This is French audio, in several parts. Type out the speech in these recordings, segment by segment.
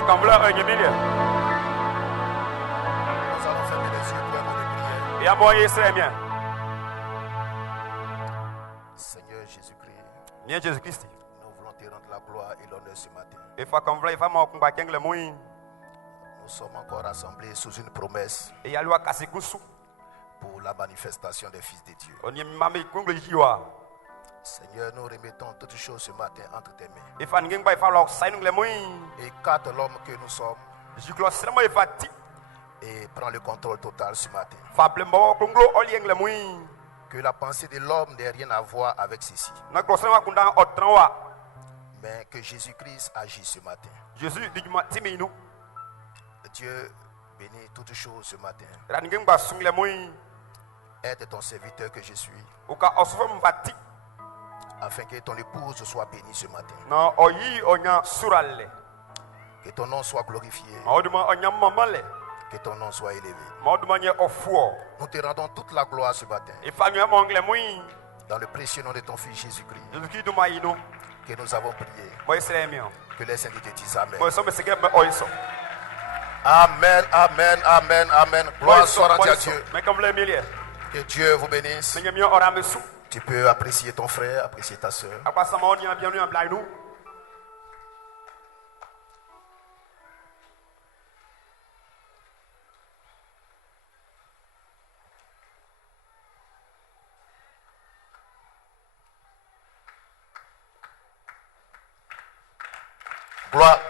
Mais comme là, un million. Nous allons fermer les yeux pour un moment de prière. Et à moi, il serait bien. Seigneur Jésus-Christ, Bien Jésus-Christ. nous voulons te rendre la gloire et l'honneur ce matin. Et faut comme là, il faut m'en combattre le moyen. Nous sommes encore rassemblés sous une promesse Et il y a loi cassé coussou. pour la manifestation des fils de Dieu. On y m'a congle jiwa. Seigneur, nous remettons toutes choses ce matin entre tes mains. Et faut n'importe pas falloir ça nous le moyen. Écarte l'homme que nous sommes Je crois seulement il fati. et prends le contrôle total ce matin. Fable mbo konglo oli le moyen. Que la pensée de l'homme n'ait rien à voir avec ceci. Na croissant wa kunda otran wa. Mais que Jésus-Christ agisse ce matin. Jésus dit ma timinu. Dieu bénit toutes choses ce matin. Ra ngem ba sung le moyen. Aide ton serviteur que je suis, O ka osfo mbati. afin que ton épouse soit bénie ce matin. Na oyi onya surale. Que ton nom soit glorifié, Ma oduma onya mamale. que ton nom soit élevé. Ma oduma nye ofuo. Nous te rendons toute la gloire ce matin. Et fa nye mongle moyen. Dans le précieux nom de ton Fils Jésus-Christ, Jésus-Christ duma yino. que nous avons prié. Moi serait mieux. Que les saints de Dieu disent Amen. Moi sommes secret mais oiso. Amen, amen, amen, amen. Gloire soit rendue à Dieu. Mais comme le millier. Que Dieu vous bénisse. Seigneur mieux ora me sou. Tu peux apprécier ton frère, apprécier ta soeur. À quoi ça m'a dit bienvenue en blague nous.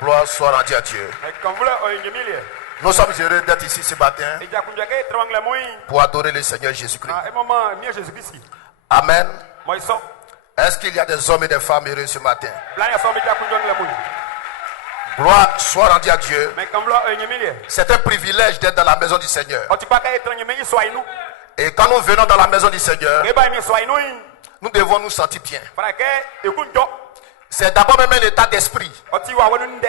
Gloire soit rendue à Dieu. Mais comme vous le millier. Nous sommes heureux d'être ici ce matin Et j'ai conduit que triangle moyen. pour adorer le Seigneur Jésus-Christ. Ah, et maman mieux Jésus-Christ. Amen. Moi ils sont. Est-ce qu'il y a des hommes et des femmes heureux ce matin? Blague sont déjà conduit le moyen. Gloire soit rendue à Dieu. Mais comme là un millier. C'est un privilège d'être dans la maison du Seigneur. On tu pas que étranger mais soit nous. Et quand nous venons dans la maison du Seigneur, Et ben mais soit nous. nous devons nous sentir bien. Para que écoute jo. C'est d'abord même un état d'esprit. On tu va wonu nde.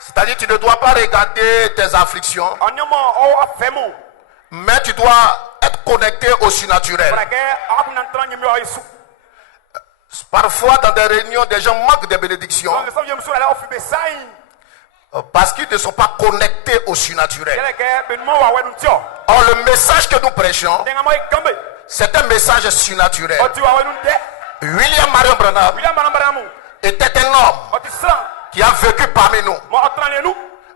C'est-à-dire que tu ne dois pas regarder tes afflictions, On y mo o afemo. mais tu dois être connecté au surnaturel. Para que akuna tranye mi oisu. Parfois, dans des réunions, des gens manquent de bénédictions Donc ça vient sur la ofi be sai. parce qu'ils ne sont pas connectés au surnaturel. Kele que ben mo wa wenu tio. Or, le message que nous prêchons, Denga mo ikambe. c'est un message surnaturel. On tu va wenu nde. William Marion Branham William Banambaramu. était un homme On tu sang. qui a vécu parmi nous, Mo otran nous.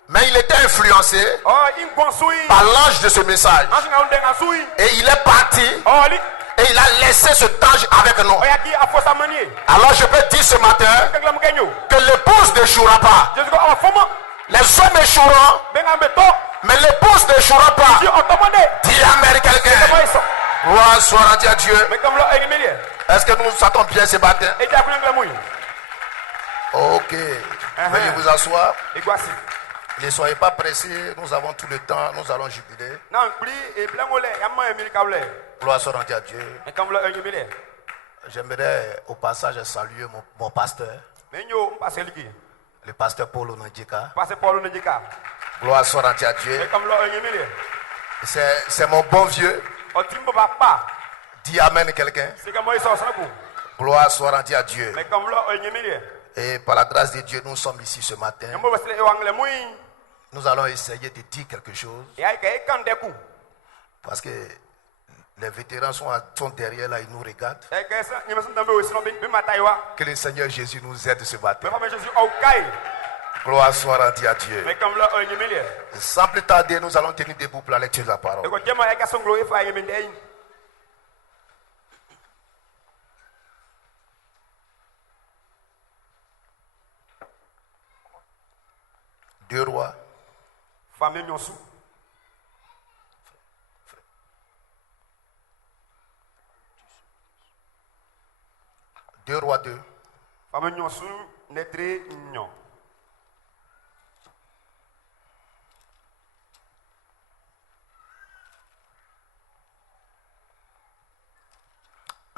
mais il était influencé Oh ingonsui. par l'ange de ce message. Ansinga undenga sui. Et il est parti Oh li. et il a laissé ce ange avec nous. Oya ki afosa manier. Alors je peux dire ce matin Kengla mkenyo. que l'épouse n'échouera pas. Jésus ko afoma. Les hommes échoueront, Benga beto. mais l'épouse n'échouera pas. Di otomande. Dis Amen quelqu'un. Moi ils sont. Gloire soit rendue à Dieu. Mais comme là un millier. Est-ce que nous nous sentons bien ce matin? Et tu as pris un mouille. Ok. Veuillez vous asseoir. Et voici. Ne soyez pas pressés. Nous avons tout le temps. Nous allons jubiler. Non, pli et plein mollet. Il y a moins un mille câbles. Gloire soit rendue à Dieu. Et comme là un millier. J'aimerais au passage saluer mon pasteur, Mais nous passe liquide. le pasteur Paul Onadjika. Passe Paul Ndjika. Gloire soit rendue à Dieu. Et comme là un millier. C'est mon bon vieux. On timbe papa. Dis Amen quelqu'un. C'est comme moi ils sont ça pour. Gloire soit rendue à Dieu. Mais comme là un millier. Et par la grâce de Dieu, nous sommes ici ce matin. Et moi parce que anglais mouille. Nous allons essayer de dire quelque chose. Et avec quand des coups. Parce que les vétérans sont derrière là, ils nous regardent. Et que ça, il me semble que c'est un peu mataiwa. Que le Seigneur Jésus nous aide ce matin. Mais pas Jésus au caille. Gloire soit rendue à Dieu. Mais comme là un millier. Sans plus tarder, nous allons tenir debout pour la lecture de la Et parole. quand tu m'as dit que son gloire fait un millier. 2 Rois. Famille Nyonsu. Deux Rois 2. Famille Nyonsu naîtrait Nyon.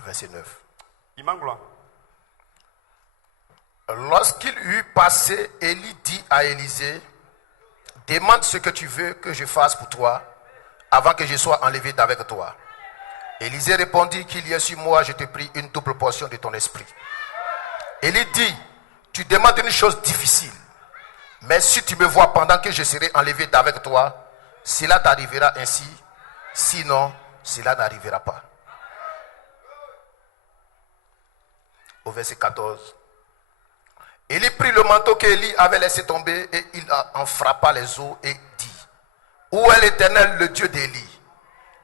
Verset 9. Imangloa. Lorsqu'il eut passé, Élie dit à Élisée, demande ce que tu veux que je fasse pour toi avant que je sois enlevé d'avec toi. Élisée répondit, qu'il y ait sur moi, je te prie, une double portion de ton esprit. Élie dit, tu demandes une chose difficile, Mais si tu me vois pendant que je serai enlevé d'avec toi, cela t'arrivera ainsi. Sinon, cela n'arrivera pas. Au verset 14. Élie prit le manteau qu'Élie avait laissé tomber et il en frappa les eaux et dit: Où est l'Éternel, le Dieu d'Élie?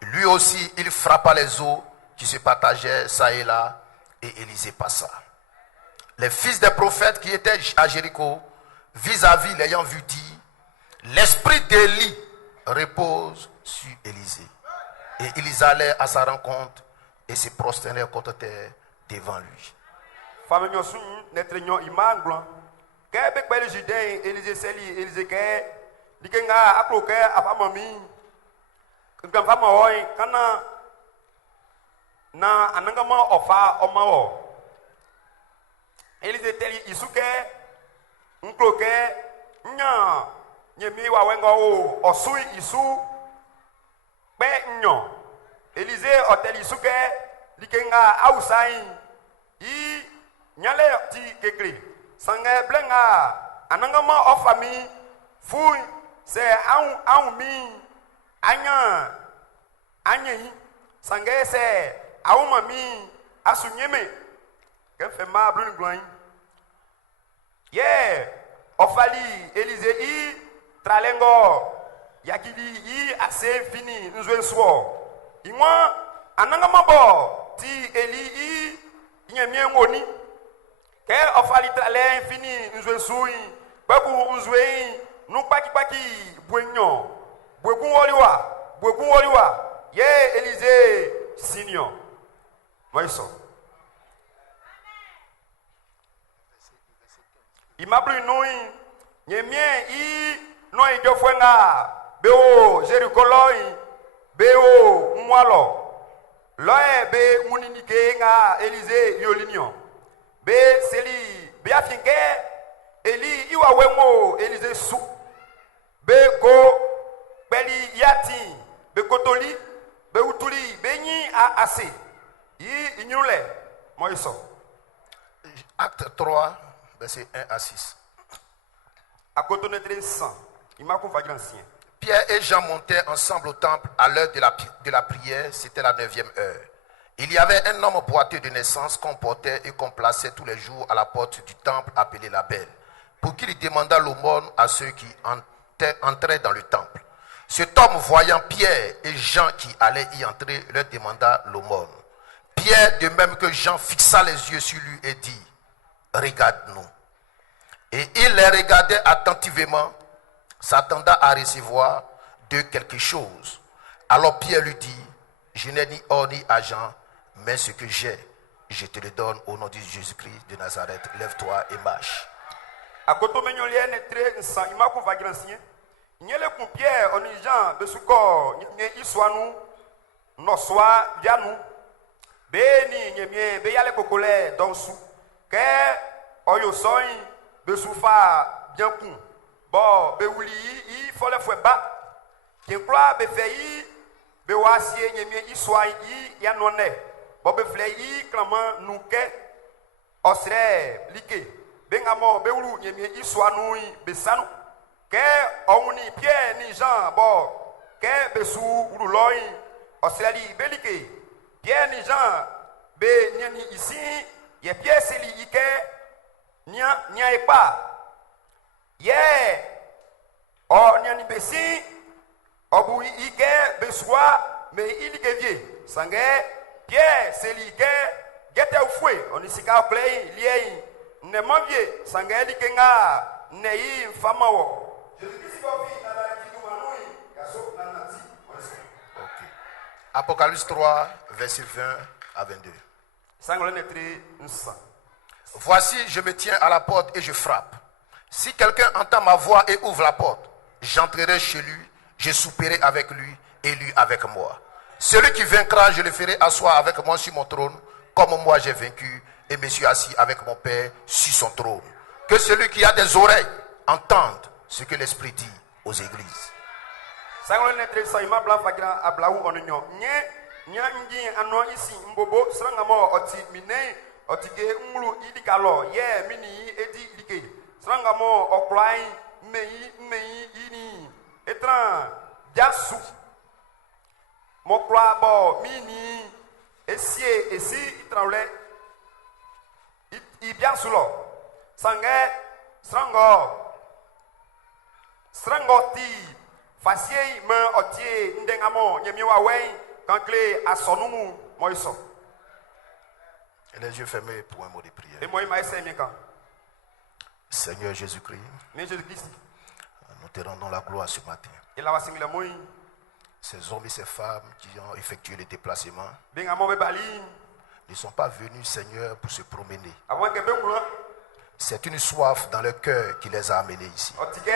Lui aussi, il frappa les eaux qui se partageaient ça et là, et Élisée passa. Les fils des prophètes qui étaient à Jéricho, vis-à-vis l'ayant vu, dit: L'esprit d'Élie repose sur Élisée. Et ils allèrent à sa rencontre et se prosternèrent contre terre devant lui. Famille sou netre nyo imanglo. Ke be pele Judée Élisée seli Élisée ke dikenga akloke afamami. Ngam fama hoy kana na anangama ofa omawo. Élisée teli isuke nkloke nya nyemi wa wengo o osui isu pe nyo. Élisée hotel isuke dikenga ausai i nyale ti kekri sange blenga anangama ofami fui se au mi anya sange se au mami asunyeme kefe ma blun gloin ye ofali Élisée i tralengo yakidi i ase fini nzwenso inwa anangama bo ti Eli i nyemie ngoni ke ofali trale fini nzwensui babu nzwei nu paki buenyo bwegun woliwa ye Élisée senior moiso imablu nui nyemie i no ijofwenga beo Jericho loi beo mwalo loe be muninike nga Élisée yolinio be seli be afinke Eli iwa wemo Élisée su be ko beli yati be kotoli be utuli be nyi a ase yi inyule moiso. Acte 3 verset 1 à 6. A kotonetre 100 imako fagir ancien. Pierre et Jean montaient ensemble au temple à l'heure de la prière, c'était la 9e heure. Il y avait un homme boiteux de naissance qu'on portait et qu'on plaçait tous les jours à la porte du temple appelé la Belle, pour qu'il demandât l'aumône à ceux qui entraient dans le temple. Cet homme, voyant Pierre et Jean qui allaient y entrer, leur demanda l'aumône. Pierre, de même que Jean, fixa les yeux sur lui et dit: Regarde-nous. Et il les regardait attentivement, s'attendant à recevoir de quelque chose. Alors Pierre lui dit: Je n'ai ni or ni argent, mais ce que j'ai, je te le donne au nom de Jésus-Christ de Nazareth. Lève-toi et marche. Pierre onijan besuko nye iswanu no swa vianu beni nyemie be yale kokole donsu ke oyo soin besufa bien kun bo be wuli i fole fweba ke kla be feyi be wasie nyemie iswa i yanone bo be fleyi klama nuke osre like bengamo be wulu nyemie iswa nui besanu ke onuni Pierre ni Jean bo ke besu uruloi osreli belike Pierre ni Jean be nyani isi ye Pierre seli ike nya epa ye o nyani besi obu ike beswa me ilike vie sange Pierre seli ike gete ufwe onisika play liei ne mavie sange like nga nei mfamawo. Okay. Apocalypse 3, verset 20 à 22. Voici, je me tiens à la porte et je frappe. Si quelqu'un entend ma voix et ouvre la porte, j'entrerai chez lui, je souperai avec lui et lui avec moi. Celui qui vaincra, je le ferai asseoir avec moi sur mon trône, comme moi j'ai vaincu et me suis assis avec mon Père sur son trône. Que celui qui a des oreilles entende ce que l'Esprit dit aux églises. mei ini etran biasu mo kura bo mini esi itranle i biasu lo sange strango ti fasie me otie ndengamo nyemi wa wen kankle asonumu moiso. Et les yeux fermés pour un mot de prière. Et moi, il essaie bien quand. Seigneur Jésus-Christ, Mais Jésus-Christ, nous te rendons la gloire ce matin. il a passé le mot. Ces hommes et ces femmes qui ont effectué le déplacement Ben à mon bali. ne sont pas venus, Seigneur, pour se promener. Avant que ben boulot. C'est une soif dans leur cœur qui les a amenés ici. Otike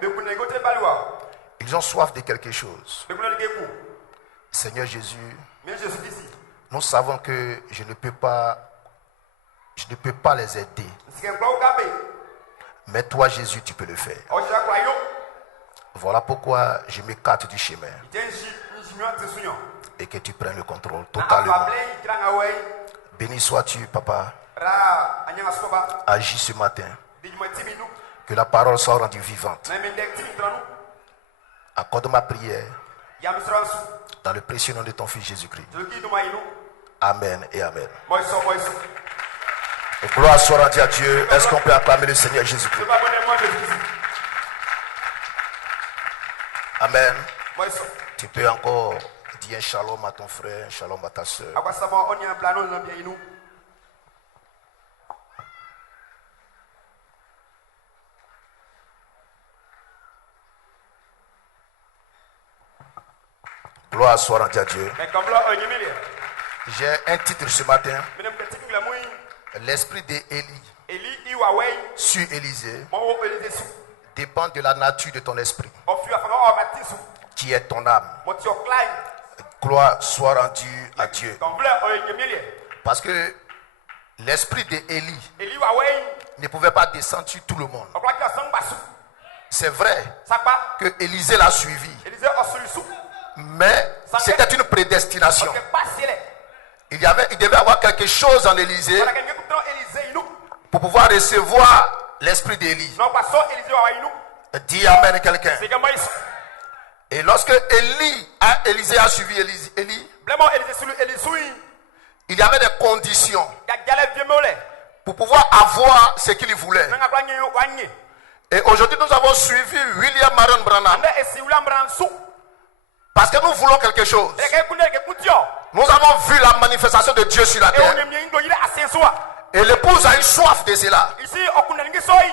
ben boulot négocier balwa. Ils ont soif de quelque chose. Ben boulot négocier. Seigneur Jésus, Mais Jésus-Christ. nous savons que je ne peux pas les aider. C'est un plan capé. Mais toi, Jésus, tu peux le faire. Oh, je crois yo. Voilà pourquoi je m'écarte du chemin Il y a et que tu prennes le contrôle totalement. un Béni sois-tu, Papa. Ra anyanga soba. Agis ce matin. Dis-moi timinu. Que la parole soit rendue vivante. Na mendek timitranu. Accorde ma prière Ya misransu. dans le précieux nom de ton Fils Jésus-Christ. Je qui duma inu. Amen et Amen. Moiso. Et gloire soit rendue à Dieu. Est-ce qu'on peut acclamer le Seigneur Je Jésus-Christ? pas connaître moi Jésus-Christ. Amen. Moiso. Tu peux encore dire un shalom à ton frère, un shalom à ta soeur. Akwa sama on y a plano na bien inu. Gloire soit rendue à Dieu. Mais comme là on y met. J'ai un titre ce matin. Mais petit la moi. L'esprit d'Élie Eli iwawei. sur Élisée Mo Élisée. dépend de la nature de ton esprit, On fut afin on baptise. qui est ton âme. Mo ti o climb. Gloire soit rendue à Dieu. Comme là on y met. Parce que l'esprit d'Élie Eli wawei. ne pouvait pas descendre sur tout le monde. On croit qu'il y a 5 bassou. C'est vrai Ça pas. que Élisée l'a suivi, Élisée a sous. mais c'était une prédestination. Que passer les. Il devait avoir quelque chose en Élisée On a quelqu'un qui prend Élisée nous. pour pouvoir recevoir l'esprit d'Élie. Non pas ça Élisée wawei nous. Dis Amen quelqu'un. C'est comme ça. Et lorsque Élisée a suivi Élie, Vraiment Élisée sur Élisée. il y avait des conditions Il y a galère vieux mollet. pour pouvoir avoir ce qu'il voulait. Nanga kwa nyi wanyi. Et aujourd'hui, nous avons suivi William Marion Branham Anda esi ulam bransu. parce que nous voulons quelque chose. Eke kunde ke kutio. Nous avons vu la manifestation de Dieu sur la E terre. onem ye ndo yile asenswa. Et l'épouse a une soif de cela. Ici okunda ngi soyi.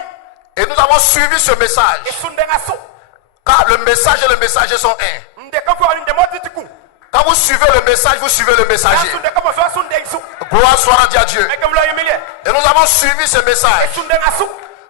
Et nous avons suivi ce message. E sundenga su. Car le message et le messager sont un. Nde kanko ali nde moti tiku. Quand vous suivez le message, vous suivez le messager. Sunde kamo so sunde su. Gloire soit rendue à Dieu. E kamlo yemile. Et nous avons suivi ce E message. sundenga su.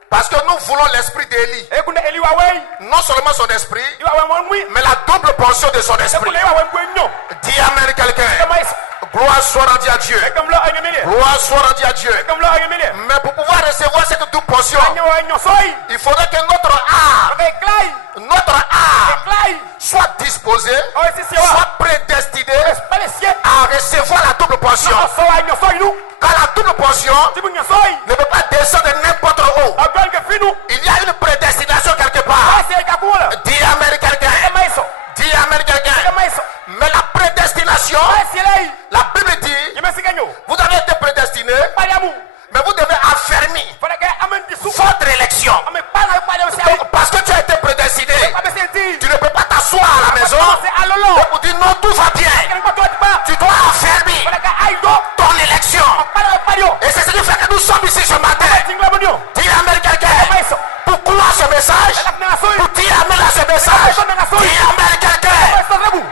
Parce que nous voulons l'esprit d'Élie. E kunde Eli wawei. Non seulement son esprit, Iwa wa mwi. mais la double portion de son E esprit. kunde iwa wa mwenyo. Dis Amen quelqu'un. Kama isa. Gloire soit rendue à Dieu. E kamlo yemile. Gloire soit rendue à Dieu. E kamlo yemile. Mais pour pouvoir recevoir cette double portion, Nyo soyi. il faudrait que notre âme, E klai. notre âme Klai. soit disposée, O esi sewa. soit prédestinée Palesie. à recevoir la double portion. So wa nyo soyi nu. Car la double portion Tibu nyo soyi. ne peut pas descendre de n'importe où. Agwan ke finu. Il y a une prédestination quelque part. Ase kakula. Dis Amen quelqu'un. Kama iso. Dis Amen quelqu'un. Kama iso. Mais la prédestination, Ase lei. la Bible dit, Yemesikanyo. vous avez été prédestiné, Paliamu. mais vous devez affermir Fala ke amenti su. votre élection. Ame pala paliamu se. Parce que tu as été prédestiné, Abe senti. tu ne peux pas t'asseoir à la maison C'est alolo. et vous dire non, tout va bien. Kani kwa toi tiba. Tu dois affermir Fala ke aido. ton élection. Pala palio. Et c'est ce qui fait que nous sommes ici ce matin. Tingla bonio. Dis Amen quelqu'un. Kama iso. Pour clore ce message, Lakna soyi. pour dire Amen à ce message. Dis Amen quelqu'un. Iso rebu.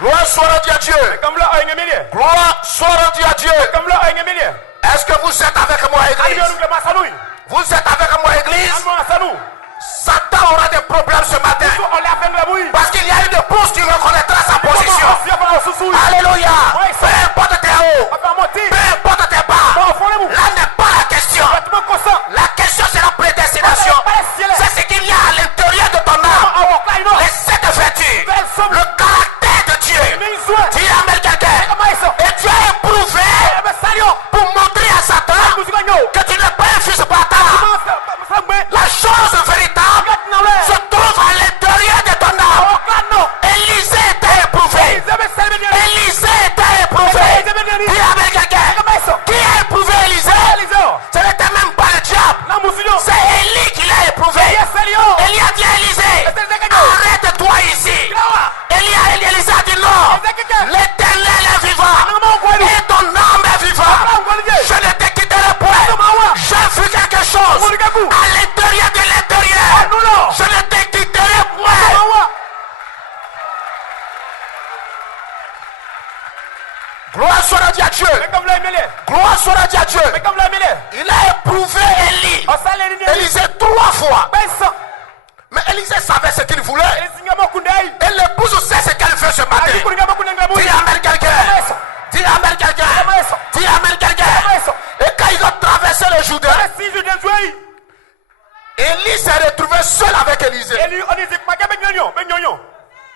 Gloire soit rendue à Dieu. Kamla ayengemilie. Gloire soit rendue à Dieu. Kamla ayengemilie. Est-ce que vous êtes avec moi, Ayo Église? ngle masanui. Vous êtes avec moi, Église? Amo asanu. Satan aura des problèmes ce matin. So on la fenga bui. Parce qu'il y a une épouse qui reconnaîtra sa position. Alléluia. Peu importe tes hauts, Papa moti. peu importe tes bas. Bon folemu. Là n'est pas la question. Batmo kosa. La question c'est la prédestination. C'est ce qu'il y a à l'intérieur de ton âme. Awo kaino. Les sept vertus. Le caractère de Dieu. Nizwe. Dis Amen quelqu'un. Kama iso. Et Dieu a éprouvé Ebe salio. pour montrer à Satan Musikanyo. Gloire soit à Dieu. Gloire soit à Dieu. Il a éprouvé Élie. Élisée 3 fois. Mais Élisée savait ce qu'il voulait. Et l'épouse sait ce qu'elle veut ce matin. Dis amen quelqu'un. Dis amen quelqu'un. Dis amen quelqu'un. Et quand ils ont traversé le Jourdain, Élie s'est retrouvé seul avec Élisée.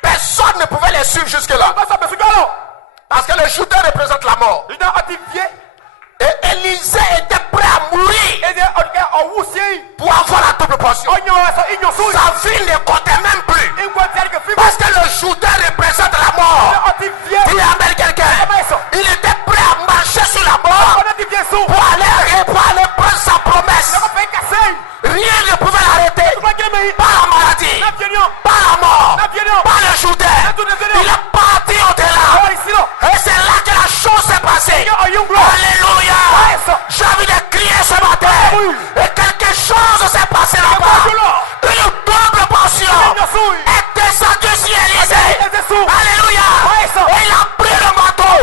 Personne ne pouvait les suivre jusque-là. Parce que le Jourdain représente la mort. Et Élisée était prêt à mourir pour avoir la double portion. Sa vie ne comptait même plus. Parce que le Jourdain représente la mort. Dis amen quelqu'un. Il était prêt à marcher sur la mort pour aller prendre sa promesse. Rien ne pouvait l'arrêter. Pas la maladie, pas la mort, pas le Jourdain. Il est parti au-delà. Et c'est là que la chose s'est passée. Alléluia. J'ai envie de crier ce matin. Et quelque chose s'est passé là-bas. Une double portion est descendue sur Élisée. Alléluia. Et il a pris le manteau.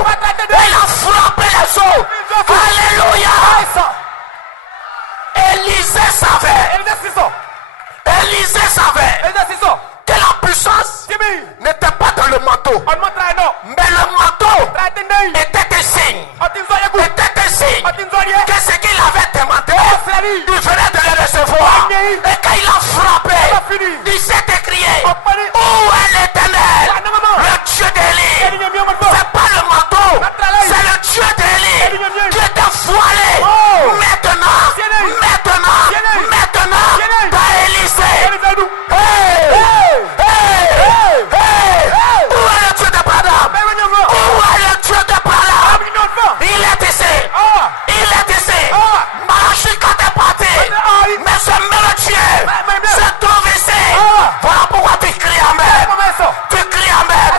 Et il a frappé les eaux. Alléluia. Élisée savait que la puissance n'était pas dans le manteau. Mais le manteau était un signe. Était un signe que ce qu'il avait demandé, il venait de le recevoir. Et quand il a frappé, il s'est écrié: où est l'Éternel, le Dieu d'Élie? C'est pas le manteau, c'est le Dieu d'Élie qui était voilé. Maintenant, dans Élisée. Où est le Dieu de Branham? Où est le Dieu de Branham? Il est ici. Malachi quand est parti. Mais ce même Dieu se trouve ici. Voilà pourquoi tu cries amen. Tu cries amen.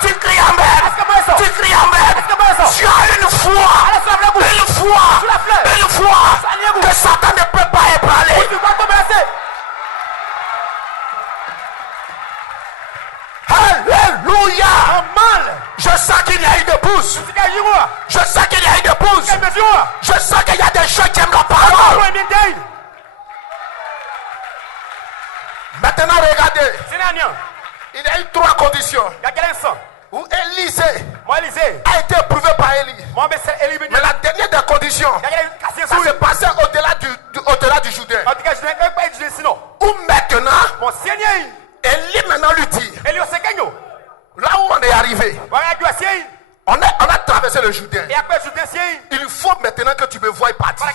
Tu cries amen. Tu cries amen. Tu as une foi que Satan ne peut pas ébranler. Alléluia. Je sens qu'il y a une épouse. Je sens qu'il y a une épouse. Je sens qu'il y a des gens qui aiment la parole. Maintenant regardez. Il y a eu 3 conditions où Élisée a été éprouvé par Élie. Mais la dernière des conditions, ça s'est passé au-delà du Jourdain. Où maintenant, Élie maintenant lui dit, là où on est arrivé, on a traversé le Jourdain. Il faut maintenant que tu me voies partir.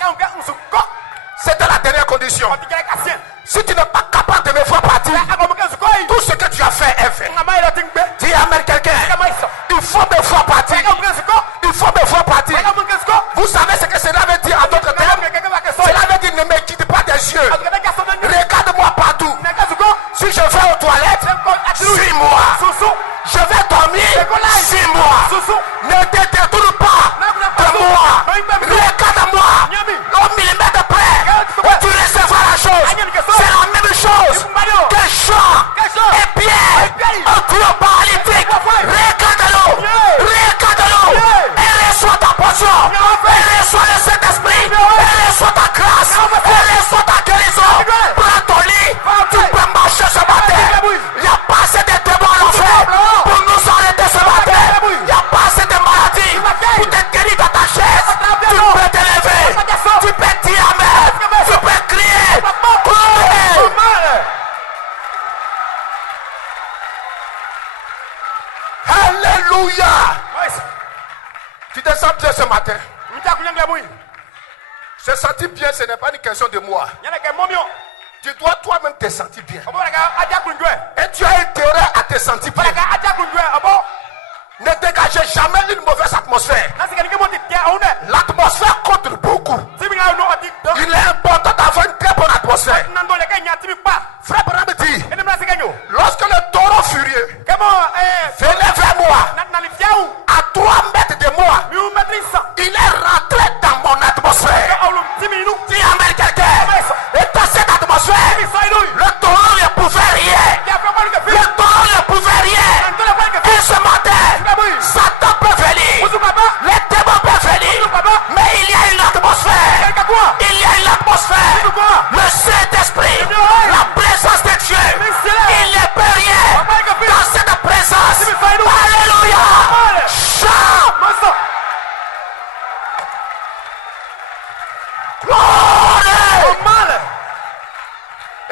C'était la dernière condition. Si tu n'es pas capable de me voir partir, tout ce que tu as fait est fait. Dis amen quelqu'un. Il faut me voir partir. Il faut me voir partir. Vous savez ce que cela veut dire en d'autres termes? Cela veut dire ne me quitte pas des yeux. Regarde-moi partout. Si je vais aux toilettes, suis-moi. Je vais dormir, suis-moi. Ne te détourne pas de moi. Regarde-moi au millimètre près. Et tu recevras la chose. C'est la même chose que Jean et Pierre ont cru au paralytique. Regarde-le. Et reçois ta portion. Et reçois le Saint-Esprit. Et reçois ta grâce. Et reçois ta guérison. Prends ton lit. Tu peux marcher ce matin. Il n'y a pas assez de démons à l'enfer pour nous arrêter ce matin. Il n'y a pas assez de maladies pour te guérir dans ta chaise. Tu peux te lever. Tu peux dire amen. Tu peux crier. Alléluia. Tu te sens bien ce matin? Se sentir bien, ce n'est pas une question de moi. Tu dois toi-même te sentir bien. Et tu as intérêt à te sentir bien. Ne dégagez jamais une mauvaise atmosphère. L'atmosphère compte beaucoup. Il est important d'avoir une très bonne atmosphère. Frère Branham dit, lorsque le taureau furieux venait vers moi, à 3 mètres de moi, il est rentré dans mon atmosphère. Dis amen quelqu'un. Et dans cette atmosphère, le taureau ne pouvait rien. Le taureau ne pouvait rien. Et ce matin, Satan peut venir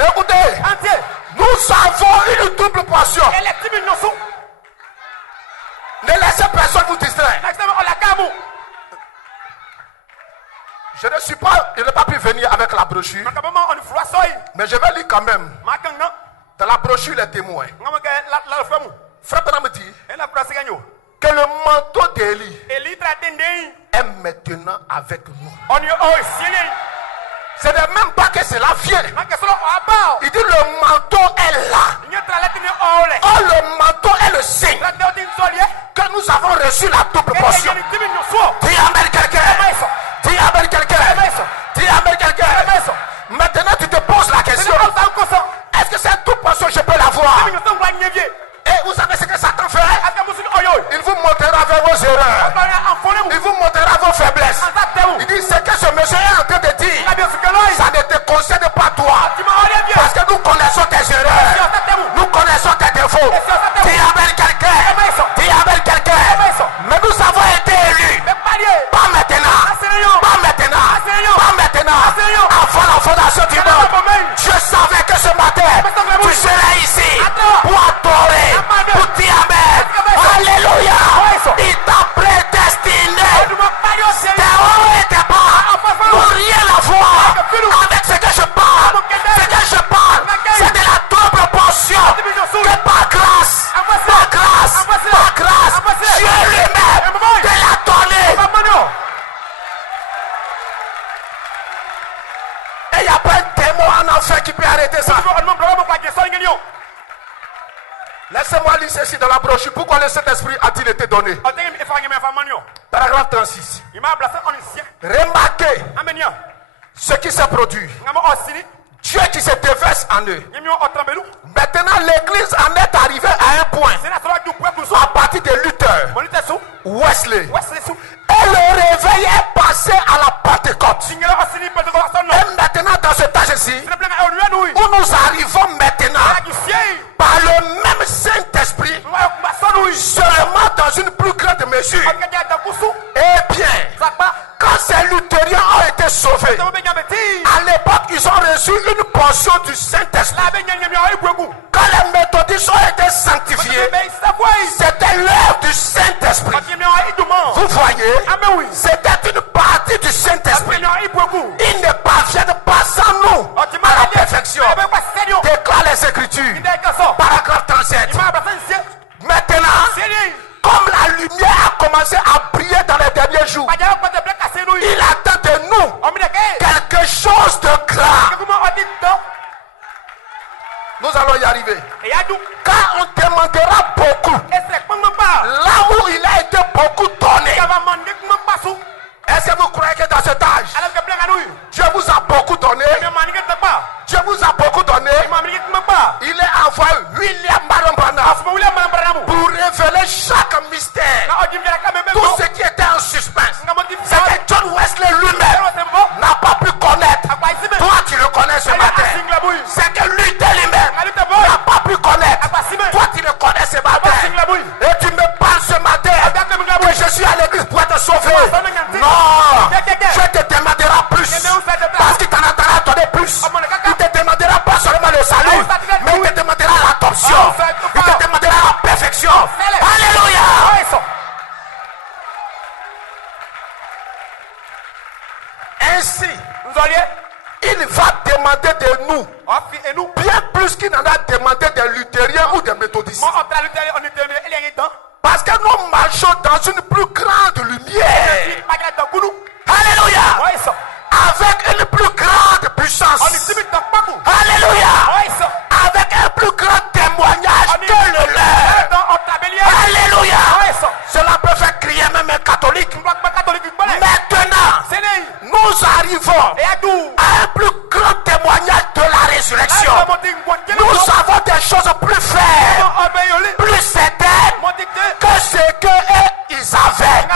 Écoutez, entier. nous avons une double portion. Et les 10 000 nous sont. Ne laissez personne vous distraire. Maximum, on la gamme. Je n'ai pas pu venir avec la brochure, Donc, à un moment, on voit ça. mais je vais lire quand même. Marquant, non? Dans la brochure, les témoins. On va la femme. Frère Branham me dit Et la place gagne. que le manteau d'Élie Et l'île attendait. est maintenant avec nous. On y est ciel. Ce n'est même pas que cela vient. Marqué sur le bas. Il dit le manteau est là. Il y a la lettre de Ole. Oh, le manteau est le signe La tête d'une solier. que nous avons reçu la double Et portion. il y a 10 000 nous sont. Dis amen quelqu'un. Dis amen quelqu'un. Dis amen quelqu'un. Maintenant tu te poses la question. Est-ce que cette double portion je peux l'avoir? Et vous savez ce que Satan fait? Il vous montrera vers vos erreurs. Il vous montrera vos faiblesses. Il dit ce que ce monsieur est en train de dire, ça ne te concerne pas toi. Parce que nous connaissons tes erreurs. Nous connaissons tes défauts. Dis amen quelqu'un. Dis amen quelqu'un. Mais nous avons été élus. Pas maintenant. Pas maintenant. Pas maintenant. Avant la fondation du monde. Je savais que ce matin, tu serais ici pour adorer, pour dire amen. Alléluia. Il t'a prédestiné. Tes hauts et tes bas n'ont rien à voir avec ce que je parle. Ce que je parle, c'est de la double portion. Que par grâce, Dieu lui-même te l'a donné. Et il n'y a pas un démon en enfer qui peut arrêter ça. Laissez-moi lire ceci dans la brochure. Pourquoi le Saint-Esprit a-t-il été donné? Paragraphe 36. Remarquez ce qui s'est produit. Dieu qui se déverse en eux. Maintenant, l'église en est arrivée à un point. À partir de Luther, Wesley. Et le réveil est passé à la Pentecôte. Et maintenant, dans ce âge-ci, où nous arrivons maintenant, par le même Saint-Esprit, seulement dans une plus grande mesure. Eh bien, quand ces luthériens ont été sauvés, à l'époque, ils ont reçu une portion du Saint-Esprit. Quand les méthodistes ont été sanctifiés, c'était l'heure du Saint-Esprit. Vous voyez, c'était une partie du Saint-Esprit. Ils ne parviennent pas sans nous à la perfection. Déclare les Écritures. Paragraphe 37. Maintenant, comme la lumière a commencé à briller dans les derniers jours, il attend de nous quelque chose de grave. Nous allons y arriver. Car on demandera beaucoup. Là où il a été beaucoup donné. Est-ce que vous croyez que dans cet âge, Dieu vous a beaucoup donné? Dieu vous a beaucoup donné. Il est envoyé William Branham pour révéler chaque mystère. Tout ce qui était en suspense. C'est que John Wesley lui-même n'a pas pu connaître. Toi tu le connais ce matin. C'est que Luther lui-même n'a pas pu connaître. Toi tu le connais ce matin. Et tu me parles ce matin que je suis à l'église pour te sauver. Non, je te demanderai plus. Parce qu'il t'en a donné plus. Il te demandera pas seulement le salut, mais il te demandera l'adoption. Il te demandera la perfection. Alléluia. Ainsi, il va demander de nous bien plus qu'il n'en a demandé des luthériens ou des méthodistes. Parce que nous marchons dans une plus grande lumière. Alléluia. Avec une plus grande puissance. Alléluia. Avec un plus grand témoignage que le leur. Alléluia. Cela peut faire crier même un catholique. Maintenant, nous arrivons à un plus grand témoignage de la résurrection. Nous avons des choses plus fermes, plus certaines que ce qu'ils avaient.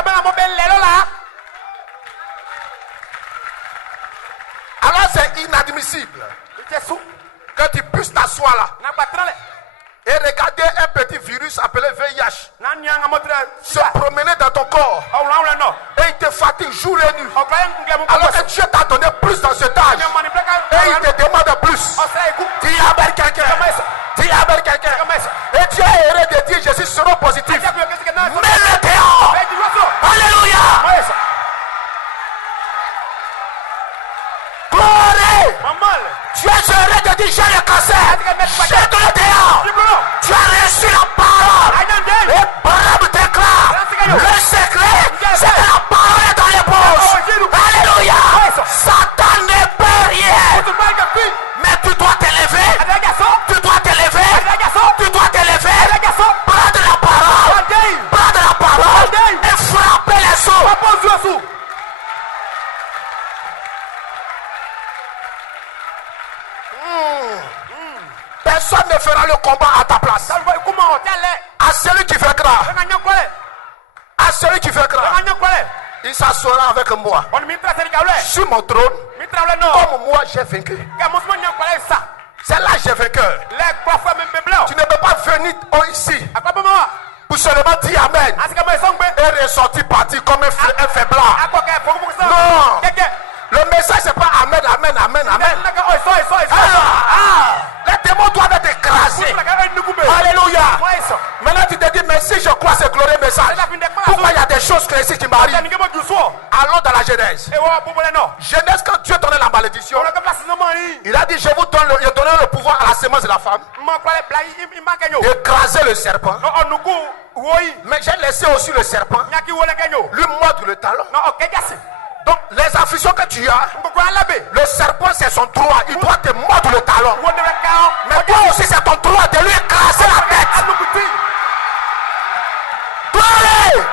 Alors c'est inadmissible que tu puisses t'asseoir là et regarder un petit virus appelé VIH se promener dans ton corps et il te fatigue jour et nuit. Ọ̀gbọ́n nǹkan mú Alors kọ́kọ́ que Dieu t'a donné plus dans cet âge. Et il te demande plus. Dis avec quelqu'un. Dis avec quelqu'un. Et Dieu est heureux de dire je suis séropositif. Mets-le dehors. Alléluia. Gloire. Tu es heureux de dire j'ai le cancer. Jette-le dehors. Tu as reçu la parole. Et Balaam déclare le secret, c'est que la parole est dans les bouches. Alléluia. Satan ne peut rien. Mais tu dois t'élever. Tu dois t'élever. Tu dois t'élever. Prendre la parole. Prendre la parole. Et frapper les sous. Personne ne fera le combat à ta place. À celui qui vaincra. À celui qui vaincra. Il s'assoira avec moi sur mon trône. Comme moi j'ai vaincu. C'est là j'ai vainqueur. Tu ne peux pas venir ici pour seulement dire Amen et ressortir partir comme un fait blanc. Non. Le message c'est pas Amen, Amen, Amen, Amen. Les démons doivent être écrasés. Alléluia. Maintenant tu te dis mais si je crois ce glorieux message, pourquoi il y a des choses classiques qui m'arrivent? Allons dans la Genèse. Genèse, quand Dieu donnait la malédiction, il a dit je vous donne le pouvoir à la sémence de la femme d'écraser le serpent. Mais j'ai laissé aussi le serpent lui mordre le talon. Donc les afflictions que tu as, le serpent c'est son droit, il doit te mordre le talon. Mais toi aussi c'est ton droit de lui écraser la tête. Gloire.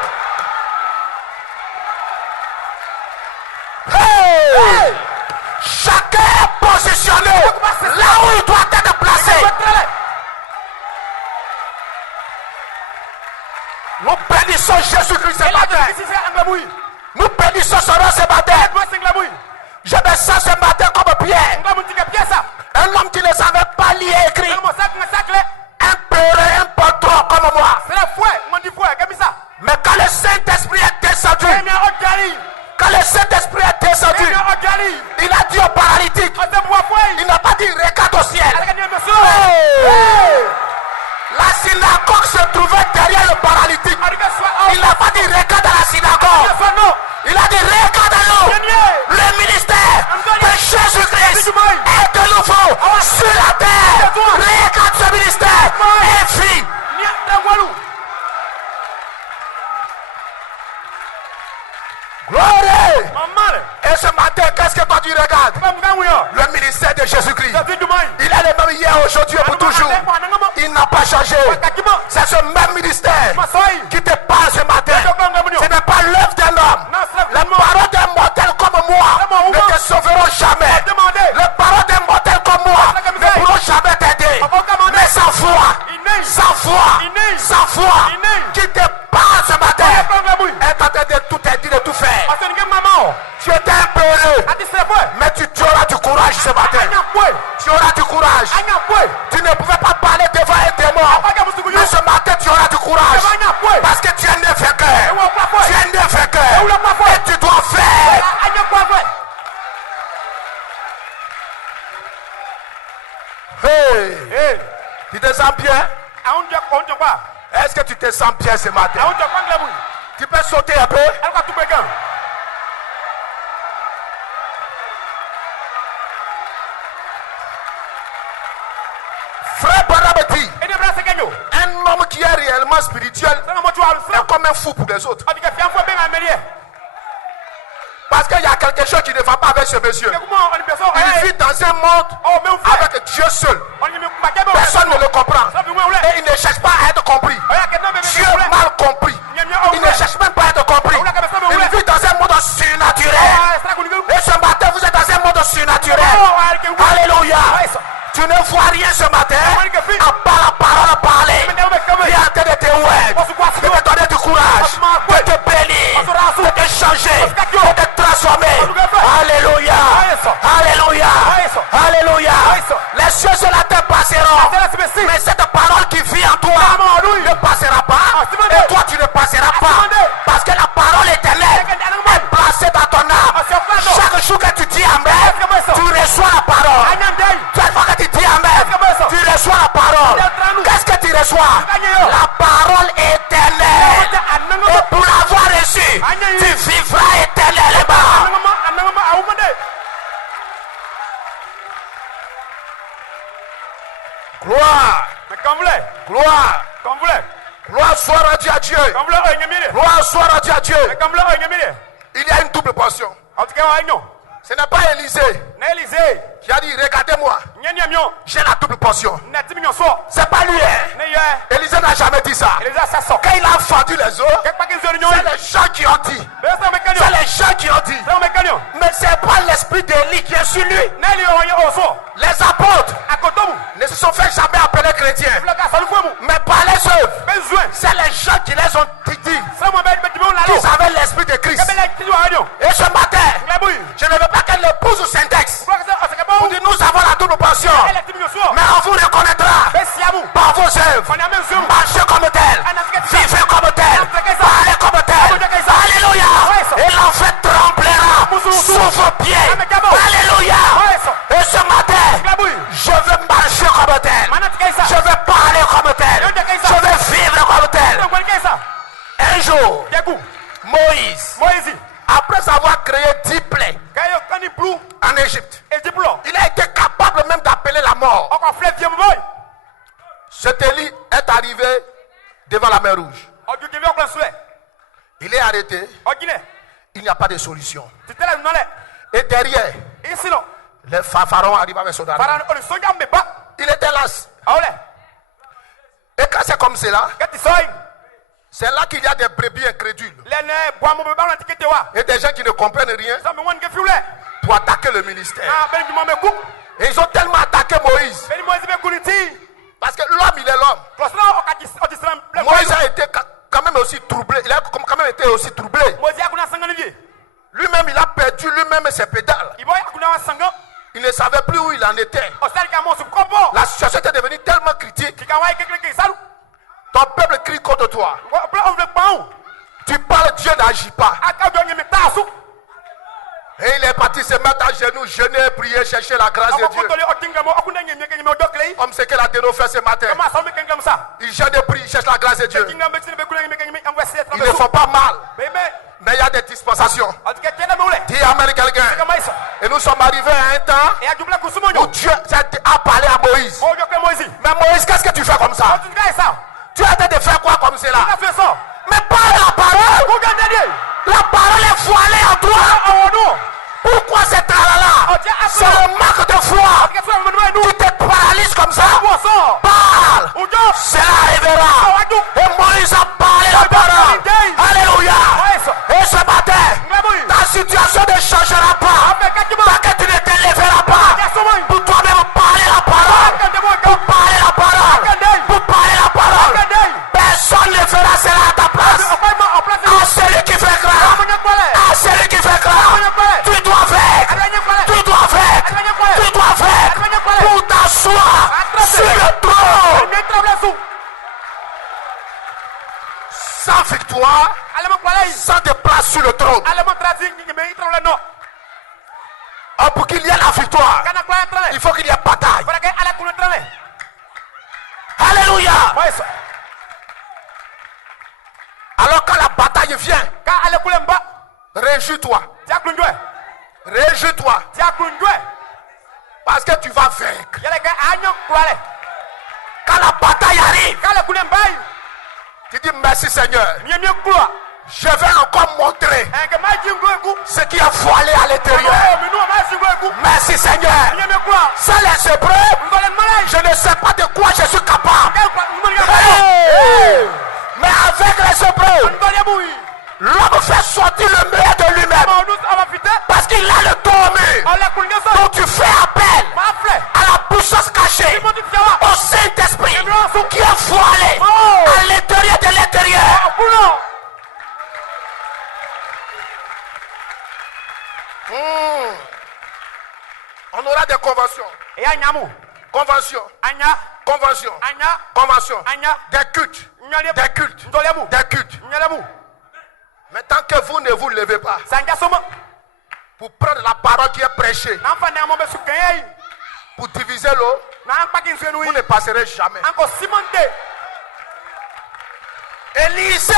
Hey! Chacun est positionné là où il doit être placé. Nous bénissons Jésus-Christ ce matin. Nous bénissons son nom ce matin. Je me sens ce matin comme Pierre. Un homme qui ne savait pas lire et écrire. Un peureux, un patron comme moi. Mais quand le Saint-Esprit est descendu, il a dit au paralytique, il n'a pas dit regarde au ciel. Hey! La synagogue se trouvait derrière le paralytique. Il n'a pas dit regarde à la synagogue. Il a dit regarde-nous. Le ministère de Jésus-Christ est de nouveau sur la terre. Regarde ce ministère et vis. Gloire. Et ce matin, qu'est-ce que toi tu regardes? Le ministère de Jésus-Christ. Il est le même hier, aujourd'hui et pour toujours. Il n'a pas changé. C'est ce même ministère qui te parle ce matin. Ce n'est pas l'œuvre d'un homme. Les paroles d'un mortel comme moi ne te sauveront jamais. Les paroles d'un mortel comme moi ne pourront jamais t'aider. Mais sans foi, qui te parle ce matin, est en train de tout aider, de tout faire. Tu étais un peu heureux, mais tu auras du courage ce matin. Tu auras du courage. Tu ne pouvais pas parler devant un démon, mais ce matin tu auras du courage. Parce que tu es né vainqueur. Tu es né vainqueur. Et tu dois faire. Hey. Tu te sens bien? Est-ce que tu te sens bien ce matin? Tu peux sauter un peu? Frère Barnabé dit, un homme qui est réellement spirituel est comme un fou pour les autres. Parce qu'il y a quelque chose qui ne va pas avec ce monsieur. Il vit dans un monde avec Dieu seul. Personne ne le comprend. Et il ne cherche pas à être compris. Dieu mal compris. Il ne cherche même pas à être compris. Il vit dans un monde surnaturel. Et ce matin, vous êtes dans un monde surnaturel. Alléluia. Tu ne vois rien ce matin à part la parole parler. Il est en train de te ouer, de te donner du courage, de te bénir, de te changer, de te transformer. Alléluia. Alléluia. Alléluia. Les cieux sur la terre passeront, mais cette parole qui vit en toi ne passera pas. Et toi tu ne passeras pas. Parce que la parole éternelle est vivras éternellement. Anangama aumande. Gloire, Mais quand vous voulez, gloire, quand vous voulez, gloire soit rendue à Dieu. quand vous voulez, nyamire. Gloire soit rendue à Dieu. Mais quand vous voulez, nyamire. Il y a une double portion. En tout cas, on Ce n'est pas Élisée N'Élysée, qui a dit regardez-moi, nyanyamio, j'ai la double portion. natimio so. C'est pas lui. Hein. Neye, Élisée n'a jamais dit ça. Élysée ça sort. Quand il a fendu les eaux, Qu'est-ce que vous c'est avez les gens qui ont dit. ça mécanique. C'est les gens qui ont dit. C'est un mécanique. Mais c'est pas l'esprit d'Élie qui est sur lui. Neli on so. Les apôtres À côté vous. ne se sont fait jamais appeler chrétiens. Le gars, ça nous fait vous. Mais par les œuvres, Besoin. c'est les gens qui les ont dit Ça m'a bien dit on la qu'ils avaient l'esprit de Christ. Et ce matin, je ne veux pas qu'elle épouse au syntaxe. On dit nous avons la double portion. Mais on vous reconnaîtra par vos œuvres. Marchez comme tel. Vivez comme tel. Parlez comme tel. Alléluia. Et l'enfer tremblera sous vos pieds. Alléluia. Et ce matin, je veux marcher comme tel. Je veux parler comme tel. Je veux vivre comme tel. Un jour, Moïse, après avoir créé 10 plaies en Égypte, il a été capable même d'appeler la mort. Cet Élie est arrivé devant la mer Rouge. Il est arrêté. Il n'y a pas de solution. Et derrière, le pharaon arrive avec son armée. Il était là. Et quand c'est comme cela, c'est là qu'il y a des brebis incrédules. Et des gens qui ne comprennent rien pour attaquer le ministère. Et ils ont tellement attaqué Moïse. Parce que l'homme, il est l'homme. Moïse a été quand même aussi troublé. Il a quand même été aussi troublé. Lui-même, il a perdu lui-même ses pédales. Il ne savait plus où il en était. La situation était devenue tellement critique. Ton peuple crie contre toi. Tu parles, Dieu n'agit pas. Et il est parti se mettre à genoux, jeûner, prier, chercher la grâce de Dieu. Comme ce que la déno fait ce matin. Il jeûne et prie, il cherche la grâce de Dieu. Ils ne font pas mal. Mais il y a des dispensations. Dis Amen quelqu'un. Et nous sommes arrivés à un temps où Dieu a parlé à Moïse. Mais Moïse, qu'est-ce que tu fais comme ça? Tu as été de faire quoi comme cela? Mais parle la parole. La parole est voilée en toi. Pourquoi cette là? C'est le manque de foi. Tu te paralyses comme ça. Parle. Cela arrivera. Et Moïse a parlé la parole. Alléluia. Et ce matin, ta situation ne changera pas. Tant que tu ne te lèveras pas. Pour toi-même parler la parole. Pour parler la parole. Pour parler la parole. Personne ne fera cela à ta place. À celui qui fait grâce. À celui qui fait grâce. Tu dois faire. Tu dois faire. Tu dois faire. Pour t'asseoir sur le trône. Sans victoire, sans de place sur le trône. Pour qu'il y ait la victoire, il faut qu'il y ait bataille. Alléluia. Alors quand la bataille vient, réjouis-toi. Réjouis-toi. Parce que tu vas vaincre. Quand la bataille arrive, tu dis merci Seigneur. Je vais encore montrer ce qui est voilé à l'intérieur. Merci Seigneur. Sans les épreuves, je ne sais pas de quoi je suis capable. Hey! Mais avec les épreuves, l'homme fait sortir le meilleur de lui-même. Parce qu'il a le tourné. Donc tu fais appel à la puissance cachée, au Saint-Esprit qui est voilé à l'intérieur de l'intérieur. On aura des conventions. Convention. Convention. Convention. Des cultes. Des cultes. Des cultes. Mais tant que vous ne vous levez pas pour prendre la parole qui est prêchée, pour diviser l'eau, vous ne passerez jamais. Élisée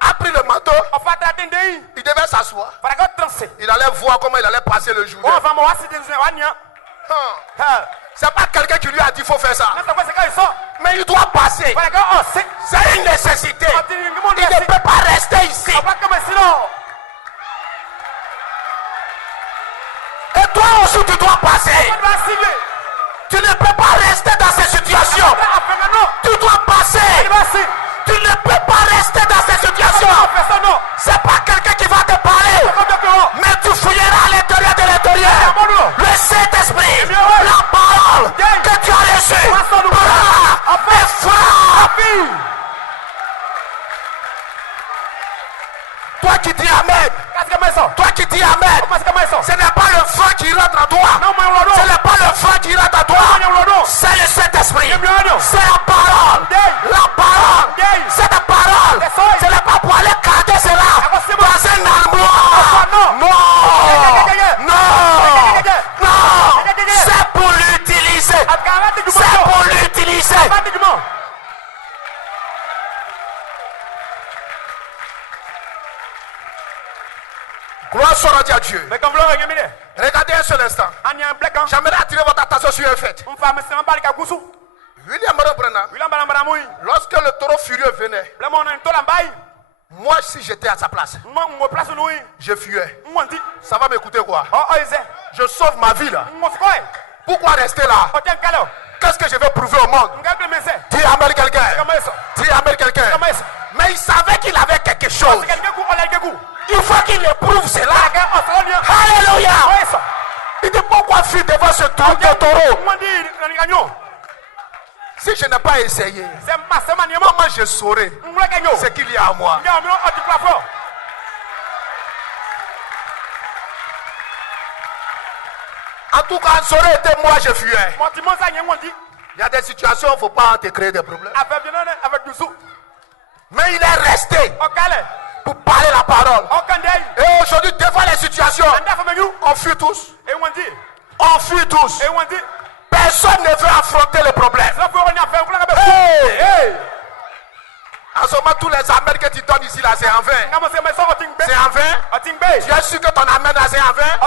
a pris le manteau, Ofata dendei. il devait s'asseoir. Faraga transe. Il allait voir comment il allait passer le jour. On va moi si des wania. Ha. C'est pas quelqu'un qui lui a dit il faut faire ça. Nasa kwa seka iso. Mais il doit passer. Faraga oh se. C'est une nécessité. Ati ngimo Il ne peut pas rester ici. Abaka mesilo. Et toi aussi tu dois passer. On va signer. Tu ne peux pas rester dans ces situations. Tu dois passer. Tu ne peux pas rester dans ces situations. C'est pas quelqu'un qui va te parler. Mais tu fouilleras à l'intérieur de l'intérieur. Le Saint-Esprit, la parole que tu as reçue, et frappe. Toi qui dis Amen. Toi qui dis Amen. Ce n'est pas le feu qui rentre en toi. Ce n'est pas le feu qui rentre en toi. C'est le Saint-Esprit. C'est la parole. La parole. Cette parole. Ce n'est pas pour aller garder cela dans un armoire. Non. Non. Non. C'est pour l'utiliser. C'est pour l'utiliser. Gloire soit à Dieu. Regardez un seul instant. J'aimerais attirer votre attention sur un fait. William Branham, lorsque le taureau furieux venait, moi si j'étais à sa place, je fuyais. Ça va m'écouter quoi? Je sauve ma vie là. Pourquoi rester là? Qu'est-ce que je vais prouver au monde? Dis Amen quelqu'un. Dis Amen quelqu'un. Mais il savait qu'il avait quelque chose. Il faut qu'il éprouve cela. Alléluia. Il dit pourquoi fuir devant ce truc de taureau? Si je n'ai pas essayé, comment je saurai ce qu'il y a à moi? En tout cas, ça aurait été moi, je fuyais. Il y a des situations où il ne faut pas te créer des problèmes. Mais il est resté pour parler la parole. Et aujourd'hui, devant les situations, on fuit tous. On fuit tous. Personne ne veut affronter le problème. Hey! En ce moment, tous les amens que tu donnes ici, là, c'est en vain. C'est en vain. Tu es sûr que ton amen, là, c'est en vain.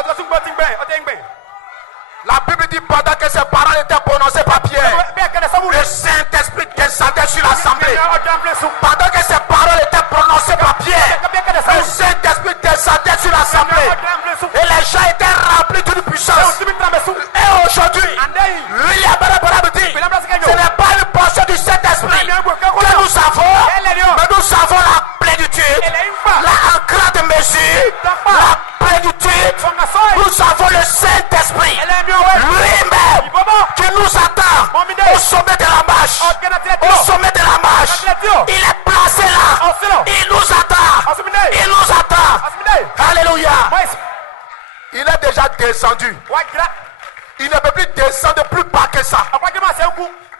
La Bible dit pendant que ces paroles étaient prononcées par Pierre, le Saint-Esprit descendait sur l'assemblée. Pendant que ces paroles étaient prononcées par Pierre, le Saint-Esprit descendait sur l'assemblée. Et les gens étaient remplis d'une puissance. Et aujourd'hui, William Branham dit, ce n'est pas une portion du Saint-Esprit que nous avons, mais nous savons la plénitude, la grande mesure, la plénitude. Nous avons le Saint-Esprit lui-même qui nous attend au sommet de la marche. Au sommet de la marche. Il est placé là. Il nous attend. Il nous attend. Alléluia. Il est déjà descendu. Il ne peut plus descendre plus bas que ça.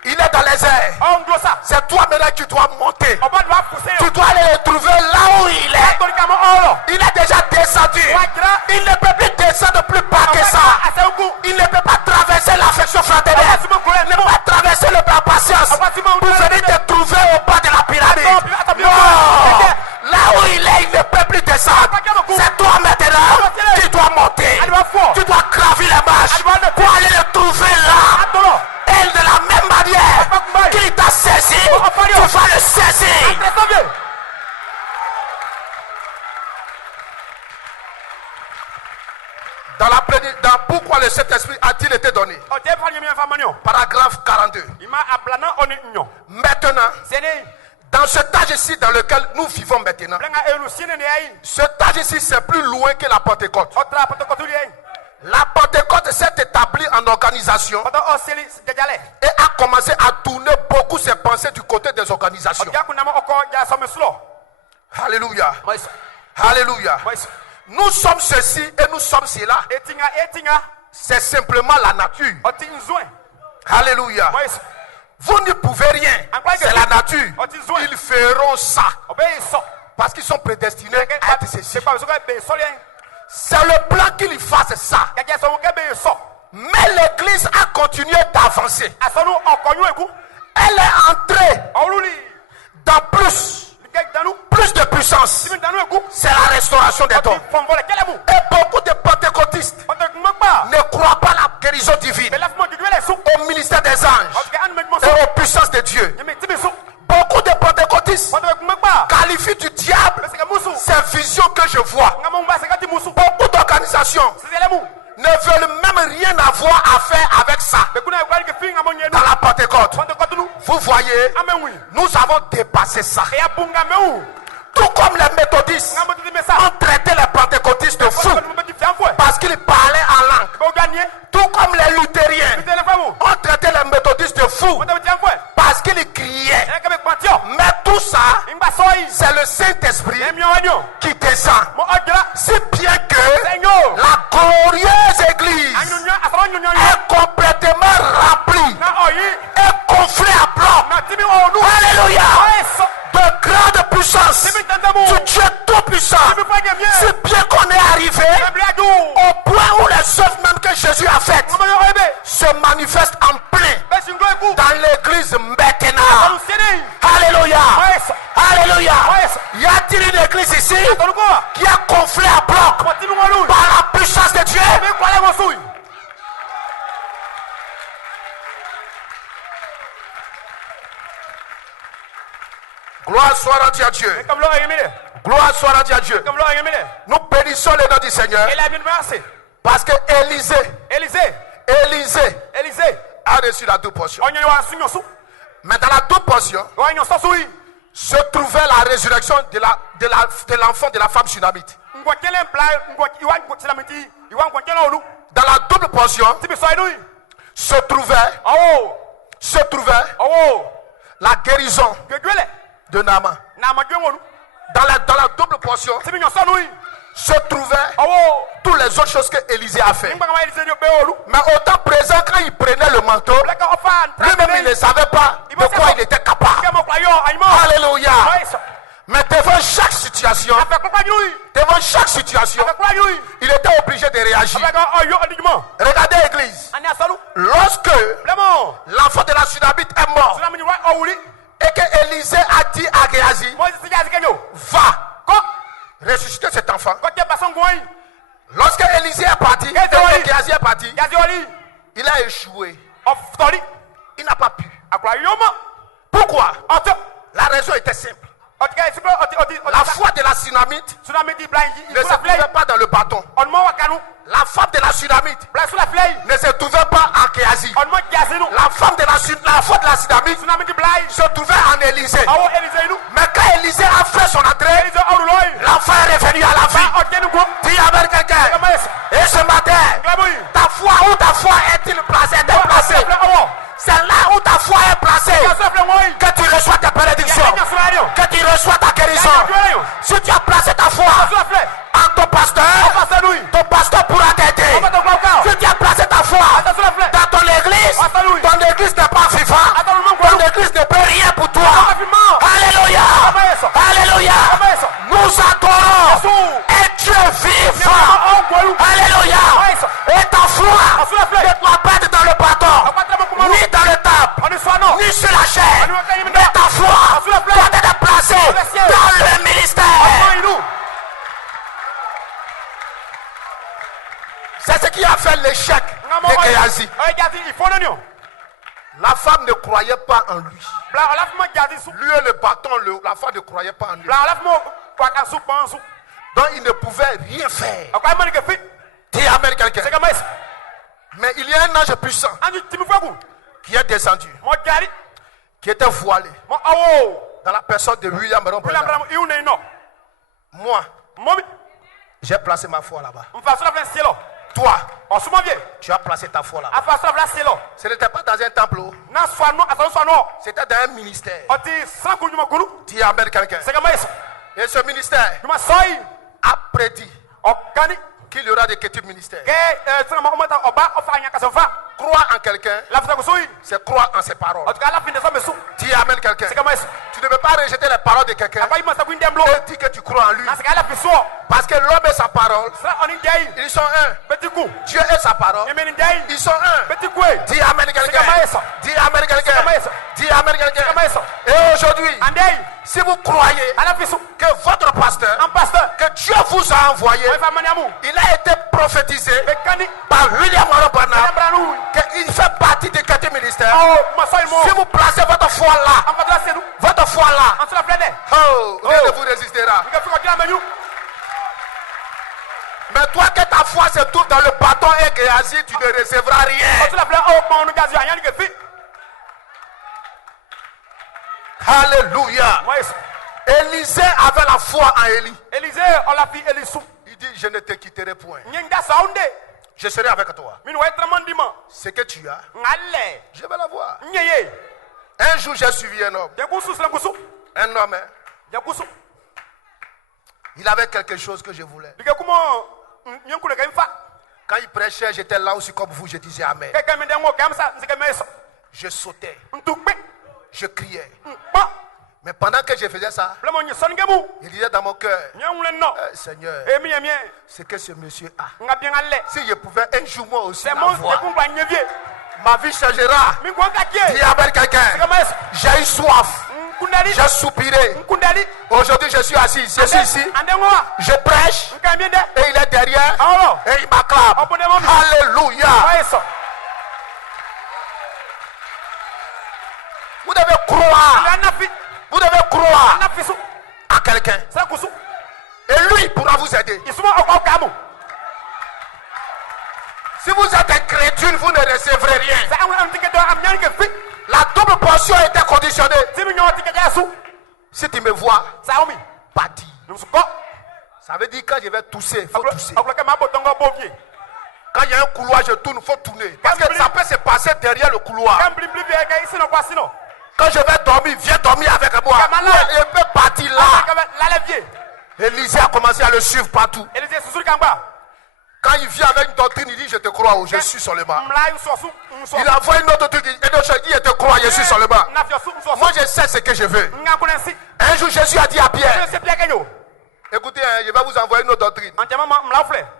Il est dans les airs. C'est toi maintenant qui dois monter. Tu dois aller le trouver là où il est. Il est déjà descendu. Il ne peut plus descendre plus bas que ça. Il ne peut pas traverser l'affection fraternelle. Il ne peut pas traverser le bas patience pour venir te trouver au bas de la pyramide. Non. Là où il est, il ne peut plus descendre. C'est toi maintenant qui dois monter. Tu dois gravir les marches pour aller le trouver là. Et de la même manière qu'il t'a saisi, tu vas le saisir. Dans pourquoi le Saint-Esprit a-t-il été donné? Paragraphe 42. Maintenant, dans ce âge ici dans lequel nous vivons maintenant, ce âge ici c'est plus loin que la Pentecôte. La Pentecôte s'est établie en organisation et a commencé à tourner beaucoup ses pensées du côté des organisations. Alléluia. Alléluia. Nous sommes ceci et nous sommes cela. C'est simplement la nature. Alléluia. Vous ne pouvez rien. C'est la nature. Ils feront ça. Parce qu'ils sont prédestinés à être ceci. C'est le plan qu'il fasse ça. Mais l'église a continué d'avancer. Elle est entrée dans plus de puissance. puissance, Timi danu egu. c'est la restauration des dons. Fonvole kelemu. Et beaucoup de pentecôtistes Ote kumba. ne croient pas à la guérison divine, Belafmo jidwele su. au ministère des anges Ote anu mejmo su. et aux puissances de Dieu. Yemi timi su. Beaucoup de pentecôtistes Ote kumba. qualifient du diable Besika musu. ces visions que je vois. Ngamo mba sekati musu. Beaucoup d'organisations Sizelemu. ne veulent même rien avoir à faire avec ça. Bekuna ekwali ke finga mo nyenu. Dans la Pentecôte, Fonte kotulu. vous voyez, Amenwi. nous avons dépassé ça. Ya bunga meu. Tout comme les méthodistes Ngamo timi mesa. ont traité les pentecôtistes de fous parce qu'ils parlaient en langue. Ko gagner. Tout comme les luthériens Tele famu. ont traité les méthodistes de fous Ote beti amfwe. parce qu'ils criaient. Ene kebe kwatio. Mais tout ça, Ingba soyi. c'est le Saint-Esprit Emio wanyo. qui descend. Mo odra. Si bien que Senyo. la glorieuse église Anyunya asoro nyunya. est complètement remplie Na oyi. et gonflée à bloc. Na timi onu. Alléluia. Eso. De grande puissance. Timi tandemu. Tu Dieu tout puissant. Timi fanye mie. Si bien qu'on est arrivé Ebliadu. au point où les œuvres même que Jésus a faites Ngamo yo ebe. se manifestent en plein Besingo eku. dans l'église maintenant. Alu sene. Alléluia. Eso. Alléluia. Ouais. Y a-t-il une église ici Toluko. qui a gonflé à bloc Mo timi wonu. par la puissance de Dieu? Mi kwale mo sui. Gloire soit rendue à Dieu. Comme lo ayemile. Gloire soit rendue à Dieu. Comme lo ayemile. Nous bénissons le nom du Seigneur Il a bien merci. parce que Élisée Élisée. a reçu la double portion. Onyo wa sunyo su. Mais dans la double portion Onyo so sui. se trouvait la résurrection de l'enfant de la femme sunamite. Ngwa kele bla ngwa iwan ngwa tilamiti. Iwan ngwa kele olu. Dans la double portion Tibi so inui. se trouvait Oh. la guérison Gegwele. de Naaman. Na ma gwen wonu. Dans la double portion Tibi nyo so nui. se trouvaient Oh. toutes les autres choses que Élisée a fait. Ngba kama Élisée nyo be olu. Mais au temps présent, quand il prenait le manteau, Black ofa. lui-même il ne savait pas de quoi il était capable. Kemo kwa yo ayimo. Alléluia. Eso. Mais devant chaque situation, Afa kwa nyui. il était obligé de réagir. Afa kwa yo odigmo. Regardez l'église. Ani asalu. Lorsque Blemo. l'enfant de la Sunamite est mort Tsunami ni wa owuli. et que Élisée a dit à Géasi, Mo si jazi kenyo. va Ko. ressusciter cet enfant. Ko te pason goi. Lorsque Élisée est parti, et Géasi. que Géasi est parti, Jazi oli. il a échoué. Of story. Il n'a pas pu. Akwa yoma. Pourquoi? Oto. La raison était simple. Otika isiko oti. La foi de la Sunamite Tsunami di blind. ne se trouvait pas dans le bâton. On mo wakanu. La femme de la Sunamite Bla sula play. ne se trouvait pas en Géasi. On mo jazi nu. La foi de la Sunamite Tsunami di blind. se trouvait en Élisée. Awo Élisée nu. Mais quand Élisée a fait son entrée, Élisée oruloi. l'enfant est revenu à la vie. Ba otenu go. Dis avec quelqu'un. Kama eso. Et ce matin, Glaboui. ta foi où ta foi est-il placée? Est placée? Awo. C'est là où ta foi est placée que tu reçois ta bénédiction, que tu reçois ta guérison. Si tu as placé ta foi en ton pasteur pourra t'aider. Si tu as placé ta foi dans ton église n'est pas vivante, ton église ne peut rien pour toi. Alléluia, alléluia. Nous adorons et Dieu vivant. Alléluia. Et ta foi ne doit pas être dans le bâton, ni dans le table, ni sur la chair. Mais ta foi doit être placée dans le ministère. C'est ce qui a fait l'échec de Géasi. La femme ne croyait pas en lui. Lui et le bâton, la femme ne croyait pas en lui. Donc il ne pouvait rien faire. Dis amen quelqu'un. Mais il y a un ange puissant qui est descendu, qui était voilé dans la personne de William Branham. Moi, j'ai placé ma foi là-bas. Toi, tu as placé ta foi là-bas. Ce n'était pas dans un temple, c'était dans un ministère. Dis amen quelqu'un. Et ce ministère a prédit qu'il y aura des petits ministères. Croire en quelqu'un, c'est croire en ses paroles. Dis amen quelqu'un. Tu ne peux pas rejeter les paroles de quelqu'un et dire que tu crois en lui. Parce que l'homme et sa parole, ils sont un. Dieu et sa parole, ils sont un. Dis amen quelqu'un. Dis amen quelqu'un. Dis amen quelqu'un. Et aujourd'hui, Si vous croyez que votre pasteur, que Dieu vous a envoyé, il a été prophétisé par William Branham qu'il fait partie du quartier ministère. Si vous placez votre foi là, oh, rien ne vous résistera. Mais toi que ta foi se trouve dans le bâton et Géasi, tu ne recevras rien. Alléluia. Élisée avait la foi en Élie. Il dit, je ne te quitterai point. Je serai avec toi. Ce que tu as, je vais l'avoir. Un jour, j'ai suivi un homme. Un homme, hein. Il avait quelque chose que je voulais. Quand il prêchait, j'étais là aussi comme vous, je disais Amen. Je sautais, je criais. Mais pendant que je faisais ça, il disait dans mon cœur, Seigneur, c'est que ce monsieur a. Si je pouvais un jour moi aussi l'avoir, ma vie changera. Dis avec quelqu'un, j'ai eu soif, j'ai soupiré. Aujourd'hui je suis assis, je suis ici, je prêche et il est derrière et il m'acclame. Alléluia. Vous devez croire. Vous devez croire à quelqu'un. Et lui pourra vous aider. Si vous êtes incrédule, vous ne recevrez rien. La double portion était conditionnée. Si tu me vois, pas dire. Ça veut dire quand je vais tousser, il faut tousser. Quand il y a un couloir, je tourne, il faut tourner. Parce que ça peut se passer derrière le couloir. Quand je vais dormir, viens dormir avec moi. Il peut partir là. Élisée a commencé à le suivre partout. Quand il vient avec une doctrine, il dit je te crois ou je suis seulement. Il envoie une autre truc, il dit je te crois, je suis seulement. Moi je sais ce que je veux. Un jour Jésus a dit à Pierre, écoutez, je vais vous envoyer une autre doctrine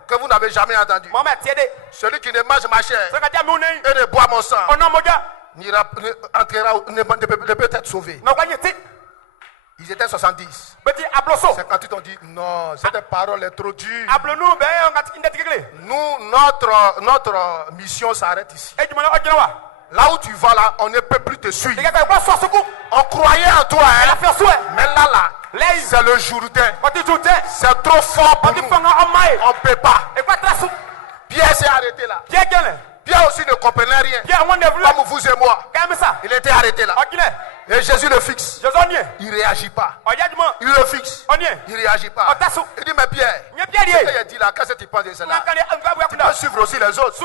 que vous n'avez jamais entendue. Celui qui ne mange ma chair et ne boit mon sang ne peut être sauvé. Ils étaient 70. 58 ont dit non, cette parole est trop dure. Nous, notre mission s'arrête ici. Là où tu vas là, on ne peut plus te suivre. On croyait en toi, hein? Mais là, c'est le Jourdain. C'est trop fort pour nous. On ne peut pas. Pierre s'est arrêté là. Pierre aussi ne comprenait rien. Comme vous et moi. Il était arrêté là. Et Jésus le fixe. Il ne réagit pas. Il le fixe. Il ne réagit pas. Il dit mais Pierre, ce qu'il a dit là, qu'est-ce que tu penses de cela? Tu peux suivre aussi les autres.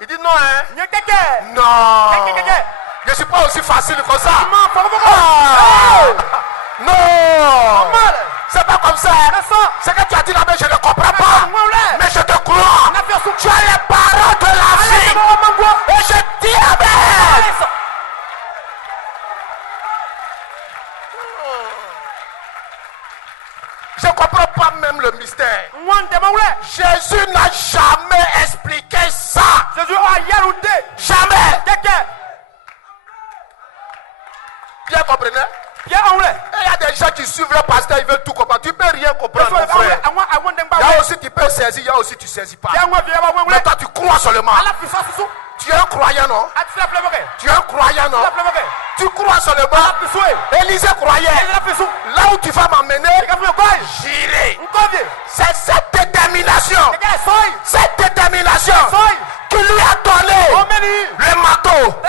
Il dit non, hein? Non. Je ne suis pas aussi facile comme ça. Non. C'est pas comme ça. Ce que tu as dit là-bas, je ne comprends pas. Mais je te crois. Tu as les paroles de la vie. Et je dis Amen. Je ne comprends pas même le mystère. Jésus n'a jamais expliqué ça. Jamais. Bien comprenez? Il y a des gens qui suivent le pasteur, ils veulent tout comprendre. Tu ne peux rien comprendre, mon frère. Il y a aussi tu peux saisir, il y a aussi tu ne saisis pas. Mais toi tu crois seulement. Tu es un croyant, non? Tu es un croyant, non? Tu crois seulement. Élisée croyait. Là où tu vas m'emmener, j'irai. C'est cette détermination. Cette détermination qui lui a donné le marteau.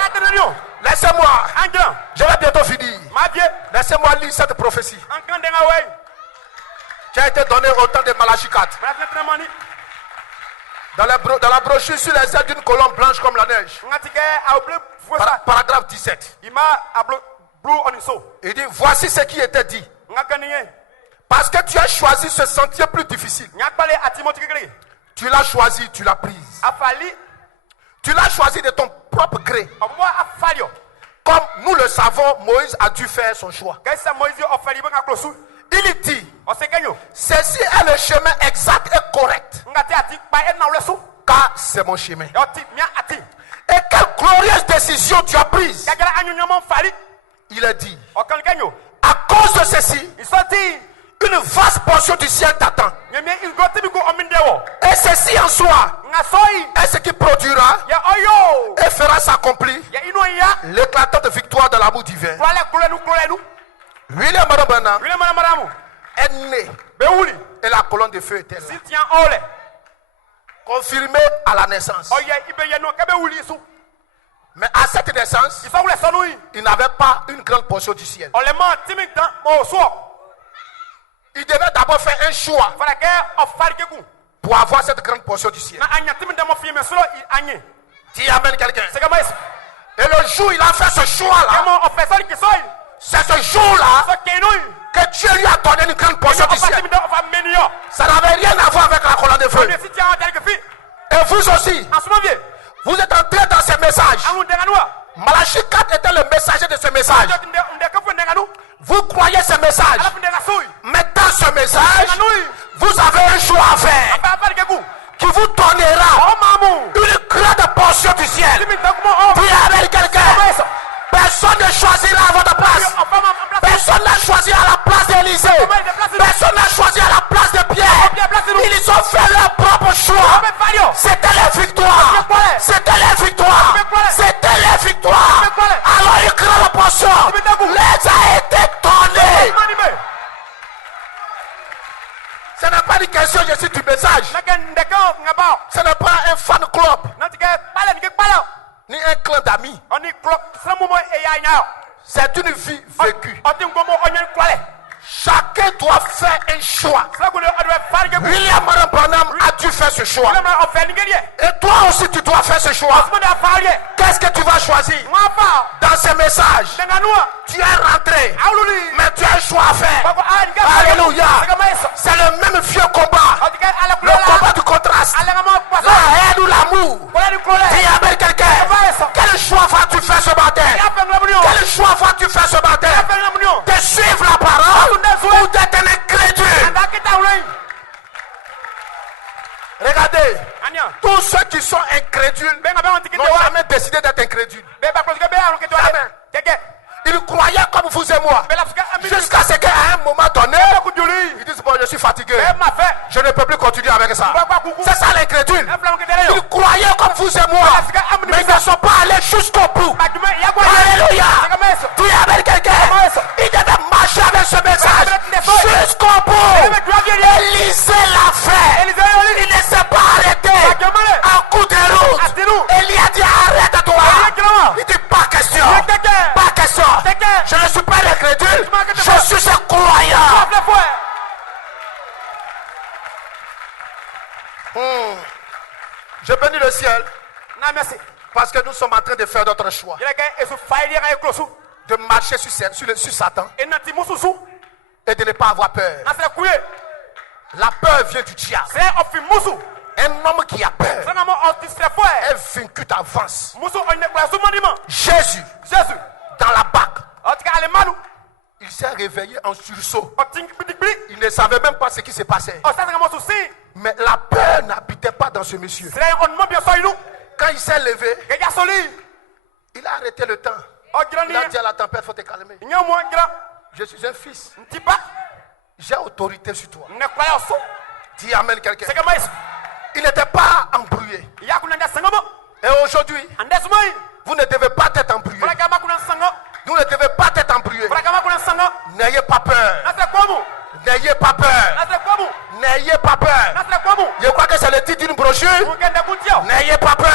Laissez-moi. Je vais bientôt finir. Laissez-moi lire cette prophétie qui a été donnée au temps de Malachie 4. Dans la brochure sur les ailes d'une colombe blanche comme la neige. Paragraphe 17. Il dit voici ce qui était dit. Parce que tu as choisi ce sentier plus difficile. Tu l'as choisi, tu l'as prise. Tu l'as choisi de ton propre gré. Comme nous le savons, Moïse a dû faire son choix. Il dit, ceci est le chemin exact et correct. Car c'est mon chemin. Et quelle glorieuse décision tu as prise. Il a dit, À cause de ceci, Isoti. une vaste portion du ciel t'attend. Nyamie ingoti bigo omindewo. Et ceci en soi Ngasoi. est ce qui produira Ya oyo. et fera s'accomplir Ya inoya. l'éclatante victoire de l'amour divin. Kulenu. William Branham Wile maramu. est né Beuli. et la colonne de feu était là. Si tient ole. Confirmé à la naissance. Oya ibe yeno kebe uli su. Mais à cette naissance, Isa wule sonui. il n'avait pas une grande portion du ciel. Olema timik dan mo so. Il devait d'abord faire un choix Fara ke ofarike ku. pour avoir cette grande portion du ciel. Na anya timik dan mo fi me solo i anye. Dis amen quelqu'un. C'est comme ça. Et le jour où il a fait ce choix-là, Comment on fait ça qui soi? c'est ce jour-là Ça qui nous. que Dieu lui a donné une grande portion du ciel. On Ça n'avait rien à voir avec la colonne de feu. si tu as tel que fi. Et vous aussi, En ce moment, vous êtes entrés dans ce message. amu denganua. Malachie 4 était le messager de ce message. Ndeka fu denganu. Vous croyez ce message. Ala denga soi. Mais dans ce message, Denganui. vous avez un choix à faire Apa apa ke ku? qui vous donnera Oh mamu. une grande portion du ciel. Timik dan ko oh. Puis avec quelqu'un, personne ne choisira à votre place. Personne n'a choisi à la place d'Élisée. Personne n'a choisi à la place de Pierre. Ils ont fait leur propre choix. C'était la victoire. C'était la victoire. C'était la victoire. Alors une grande portion les a été donnée. Ce n'est pas une question, je suis du message. Ce n'est pas un fan club, ni un clan d'amis. C'est une vie vécue. Chacun doit faire un choix. William Branham a dû faire ce choix. Et toi aussi tu dois faire ce choix. Qu'est-ce que tu vas choisir? Dans ce message, tu es rentré, mais tu as un choix à faire. Alléluia. C'est le même vieux combat. Le combat du contraste. La haine ou l'amour. Dis avec quelqu'un. Quel choix vas-tu faire ce matin? Quel choix vas-tu faire ce matin? De suivre la parole ou d'être un incrédule? Regardez, tous ceux qui sont incrédules n'ont jamais décidé d'être incrédules. Ils croyaient comme vous et moi. Jusqu'à ce qu'à un moment donné, ils disent, bon, je suis fatigué. Je ne peux plus continuer avec ça. C'est ça l'incrédule. Ils croyaient comme vous et moi. Mais ils ne sont pas allés jusqu'au bout. Alléluia. Tu es avec quelqu'un. Ils devaient marcher avec ce message jusqu'au bout. Élisée l'a fait. Il ne s'est pas arrêté. En coup de route. Il a dit, arrête-toi. Il dit, pas question. Pas question. Je ne suis pas incrédule. Je suis un croyant. Je bénis le ciel parce que nous sommes en train de faire notre choix. De marcher sur Satan et de ne pas avoir peur. La peur vient du diable. Un homme qui a peur est vaincu d'avance. Jésus, dans la barque, il s'est réveillé en sursaut. Il ne savait même pas ce qui se passait. Mais la peur n'habitait pas dans ce monsieur. Quand il s'est levé, il a arrêté le temps. Il a dit à la tempête, il faut te calmer. Je suis un fils. J'ai autorité sur toi. Dis amen quelqu'un. Il n'était pas embrouillé. Et aujourd'hui, vous ne devez pas être embrouillé. Vous ne devez pas être embrouillé. N'ayez pas peur. N'ayez pas peur. N'ayez pas peur. Je crois que c'est le titre d'une brochure. N'ayez pas peur.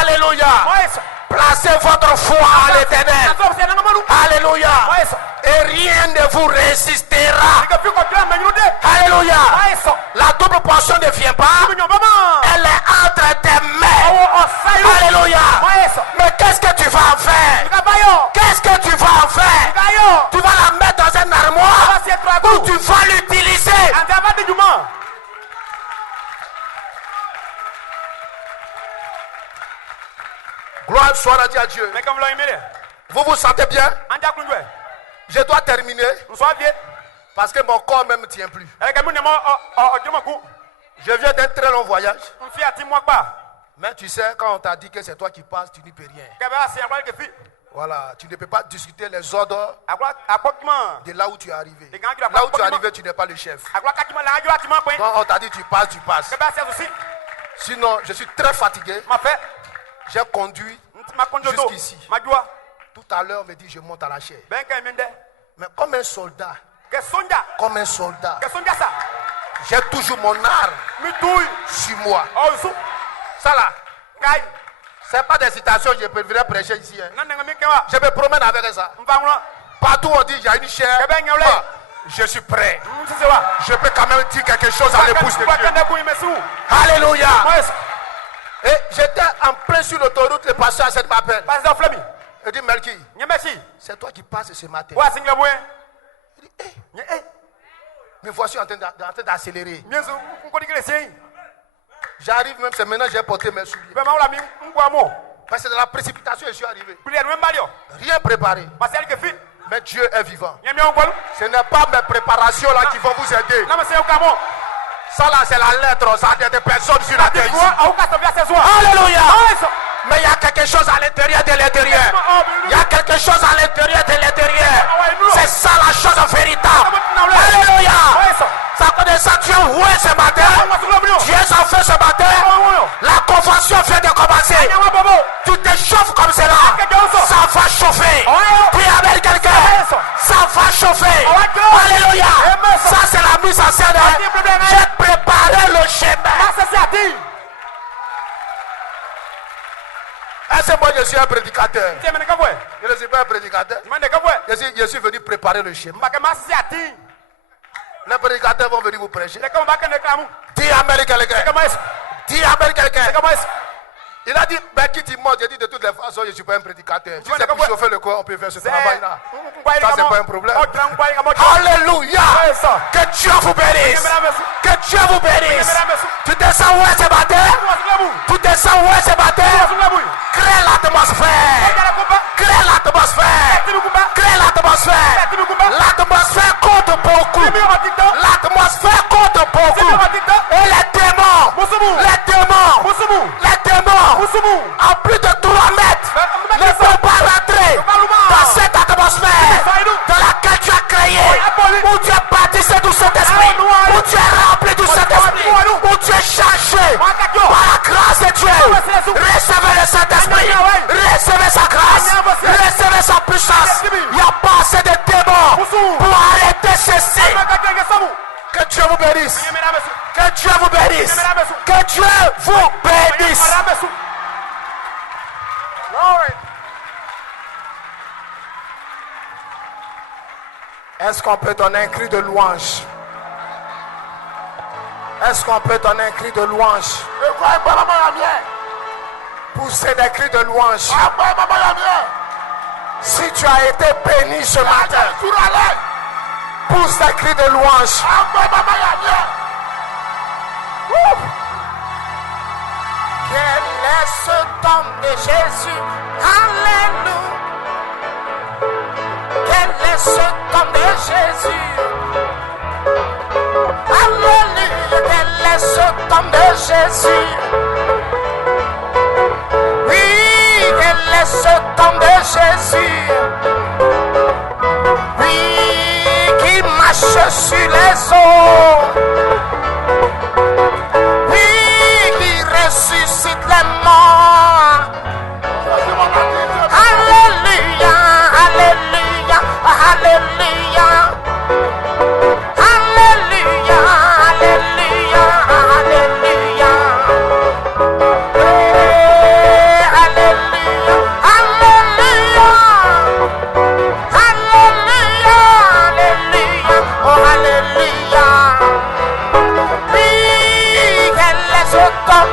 Alléluia. Placez votre foi à l'éternel. Alléluia. Et rien ne vous résistera. Alléluia. La double portion ne vient pas. Elle est entre tes mains. Alléluia. Mais qu'est-ce que tu vas en faire? Qu'est-ce que tu vas en faire? Tu vas la mettre dans un armoire ou tu vas l'utiliser? Gloire soit à Dieu. Vous vous sentez bien? Je dois terminer parce que mon corps même ne tient plus. Je viens d'un très long voyage. Mais tu sais, quand on t'a dit que c'est toi qui passes, tu n'y peux rien. Voilà, tu ne peux pas discuter les ordres Agora apokima. de là où tu es arrivé. De quand tu as Là où tu es pas- arrivé, tu n'es pas le chef. Agora katima la ajo atima pe. Donc on t'a dit tu passes, tu passes. Keba se aussi. Sinon, je suis très fatigué. Ma fait. J'ai conduit Ma konjo to. jusqu'ici. Ma joie. Tout à l'heure, on me dit je monte à la chair. Ben ka mende. Mais comme un soldat, Que sonja. comme un soldat, Que sonja ça. j'ai toujours mon arme Mi touille. sur moi. Oh su. Ça là, Kai. c'est pas des citations que je préfère prêcher ici. Hein. Nan nga mi kewa. Je me promène avec ça. Mfangwa. Partout on dit il y a une chair. Eh ben, nyole. Ah, je suis prêt. Msise wa. Je peux quand même dire quelque chose à l'épouse de Dieu. Bakanda ku imesu. Alléluia. Moes. Et j'étais en plein sur l'autoroute, le pasteur à cette m'appelle. Pas da flami. Il dit Melki, Nyemesi. c'est toi qui passes ce matin. Wa singla bwe. Il dit, eh, Nye eh. me voici en train d'accélérer. Miesu ko dikele sei. J'arrive même, c'est maintenant que j'ai porté mes souliers. Be ma wala mi ngwa mo. Parce que dans la précipitation, je suis arrivé. Prière même balio. Rien préparé. Masel ke fit. Mais Dieu est vivant. Nyemi on golu. Ce n'est pas mes préparations là qui vont vous aider. Na ma se o kamo. Ça là, c'est la lettre. Ça a des personnes sur la terre ici. Au ka to via se soir. Alléluia. Moes. Mais il y a quelque chose à l'intérieur de l'intérieur. Il y a quelque chose à l'intérieur de l'intérieur. C'est ça la chose véritable. Alléluia. Ça connaît ça, tu as voué ce matin. Tu es en feu ce matin. La convention vient de commencer. Tu te chauffes comme cela. Ça va chauffer. Tu es avec quelqu'un. Ça va chauffer. Alléluia. Ça c'est la mise en scène. J'ai préparé le chemin. Est-ce que moi je suis un prédicateur? Je ne suis pas un prédicateur. Je suis venu préparer le chemin. Les prédicateurs vont venir vous prêcher. Dis Amen quelqu'un. Dis Amen quelqu'un. Il a dit, ben qui t'y monte? J'ai dit de toutes les façons, je ne suis pas un prédicateur. Si c'est pour chauffer le corps, on peut faire ce travail-là. Ça, c'est pas un problème. Alléluia. Que Dieu vous bénisse. Que Dieu vous bénisse. Tu te sens où ce matin? Tu te sens où ce matin? Crée l'atmosphère. Crée l'atmosphère. Crée l'atmosphère. L'atmosphère compte beaucoup. L'atmosphère compte beaucoup. Et les démons, les démons, en plus de 3 mètres, ne peuvent pas rentrer dans cette atmosphère dans laquelle tu as créé, où tu es baptisé du Saint-Esprit, où tu es rempli du Saint-Esprit, où tu es chargé par la grâce de Dieu. Recevez le Saint-Esprit, recevez sa grâce, recevez sa puissance. Il n'y a pas assez de démons pour arrêter ceci. Que Dieu vous bénisse. Que Dieu vous bénisse. Que Dieu vous bénisse. Est-ce qu'on peut donner un cri de louange? Est-ce qu'on peut donner un cri de louange? Pousser des cris de louange. Si tu as été béni ce matin, pousse des cris de louange. Quel est ce don de Jésus? Alléluia. Quel est ce don de Jésus? Alléluia. Quel est ce don de Jésus? Oui, quel est ce don de Jésus? Oui, qui marche sur les eaux. Oui, qui ressuscite les morts. Alléluia, alléluia, alléluia. Alléluia, alléluia, alléluia. Alléluia, alléluia. Alléluia, alléluia, oh alléluia. Oui, quel est ce temps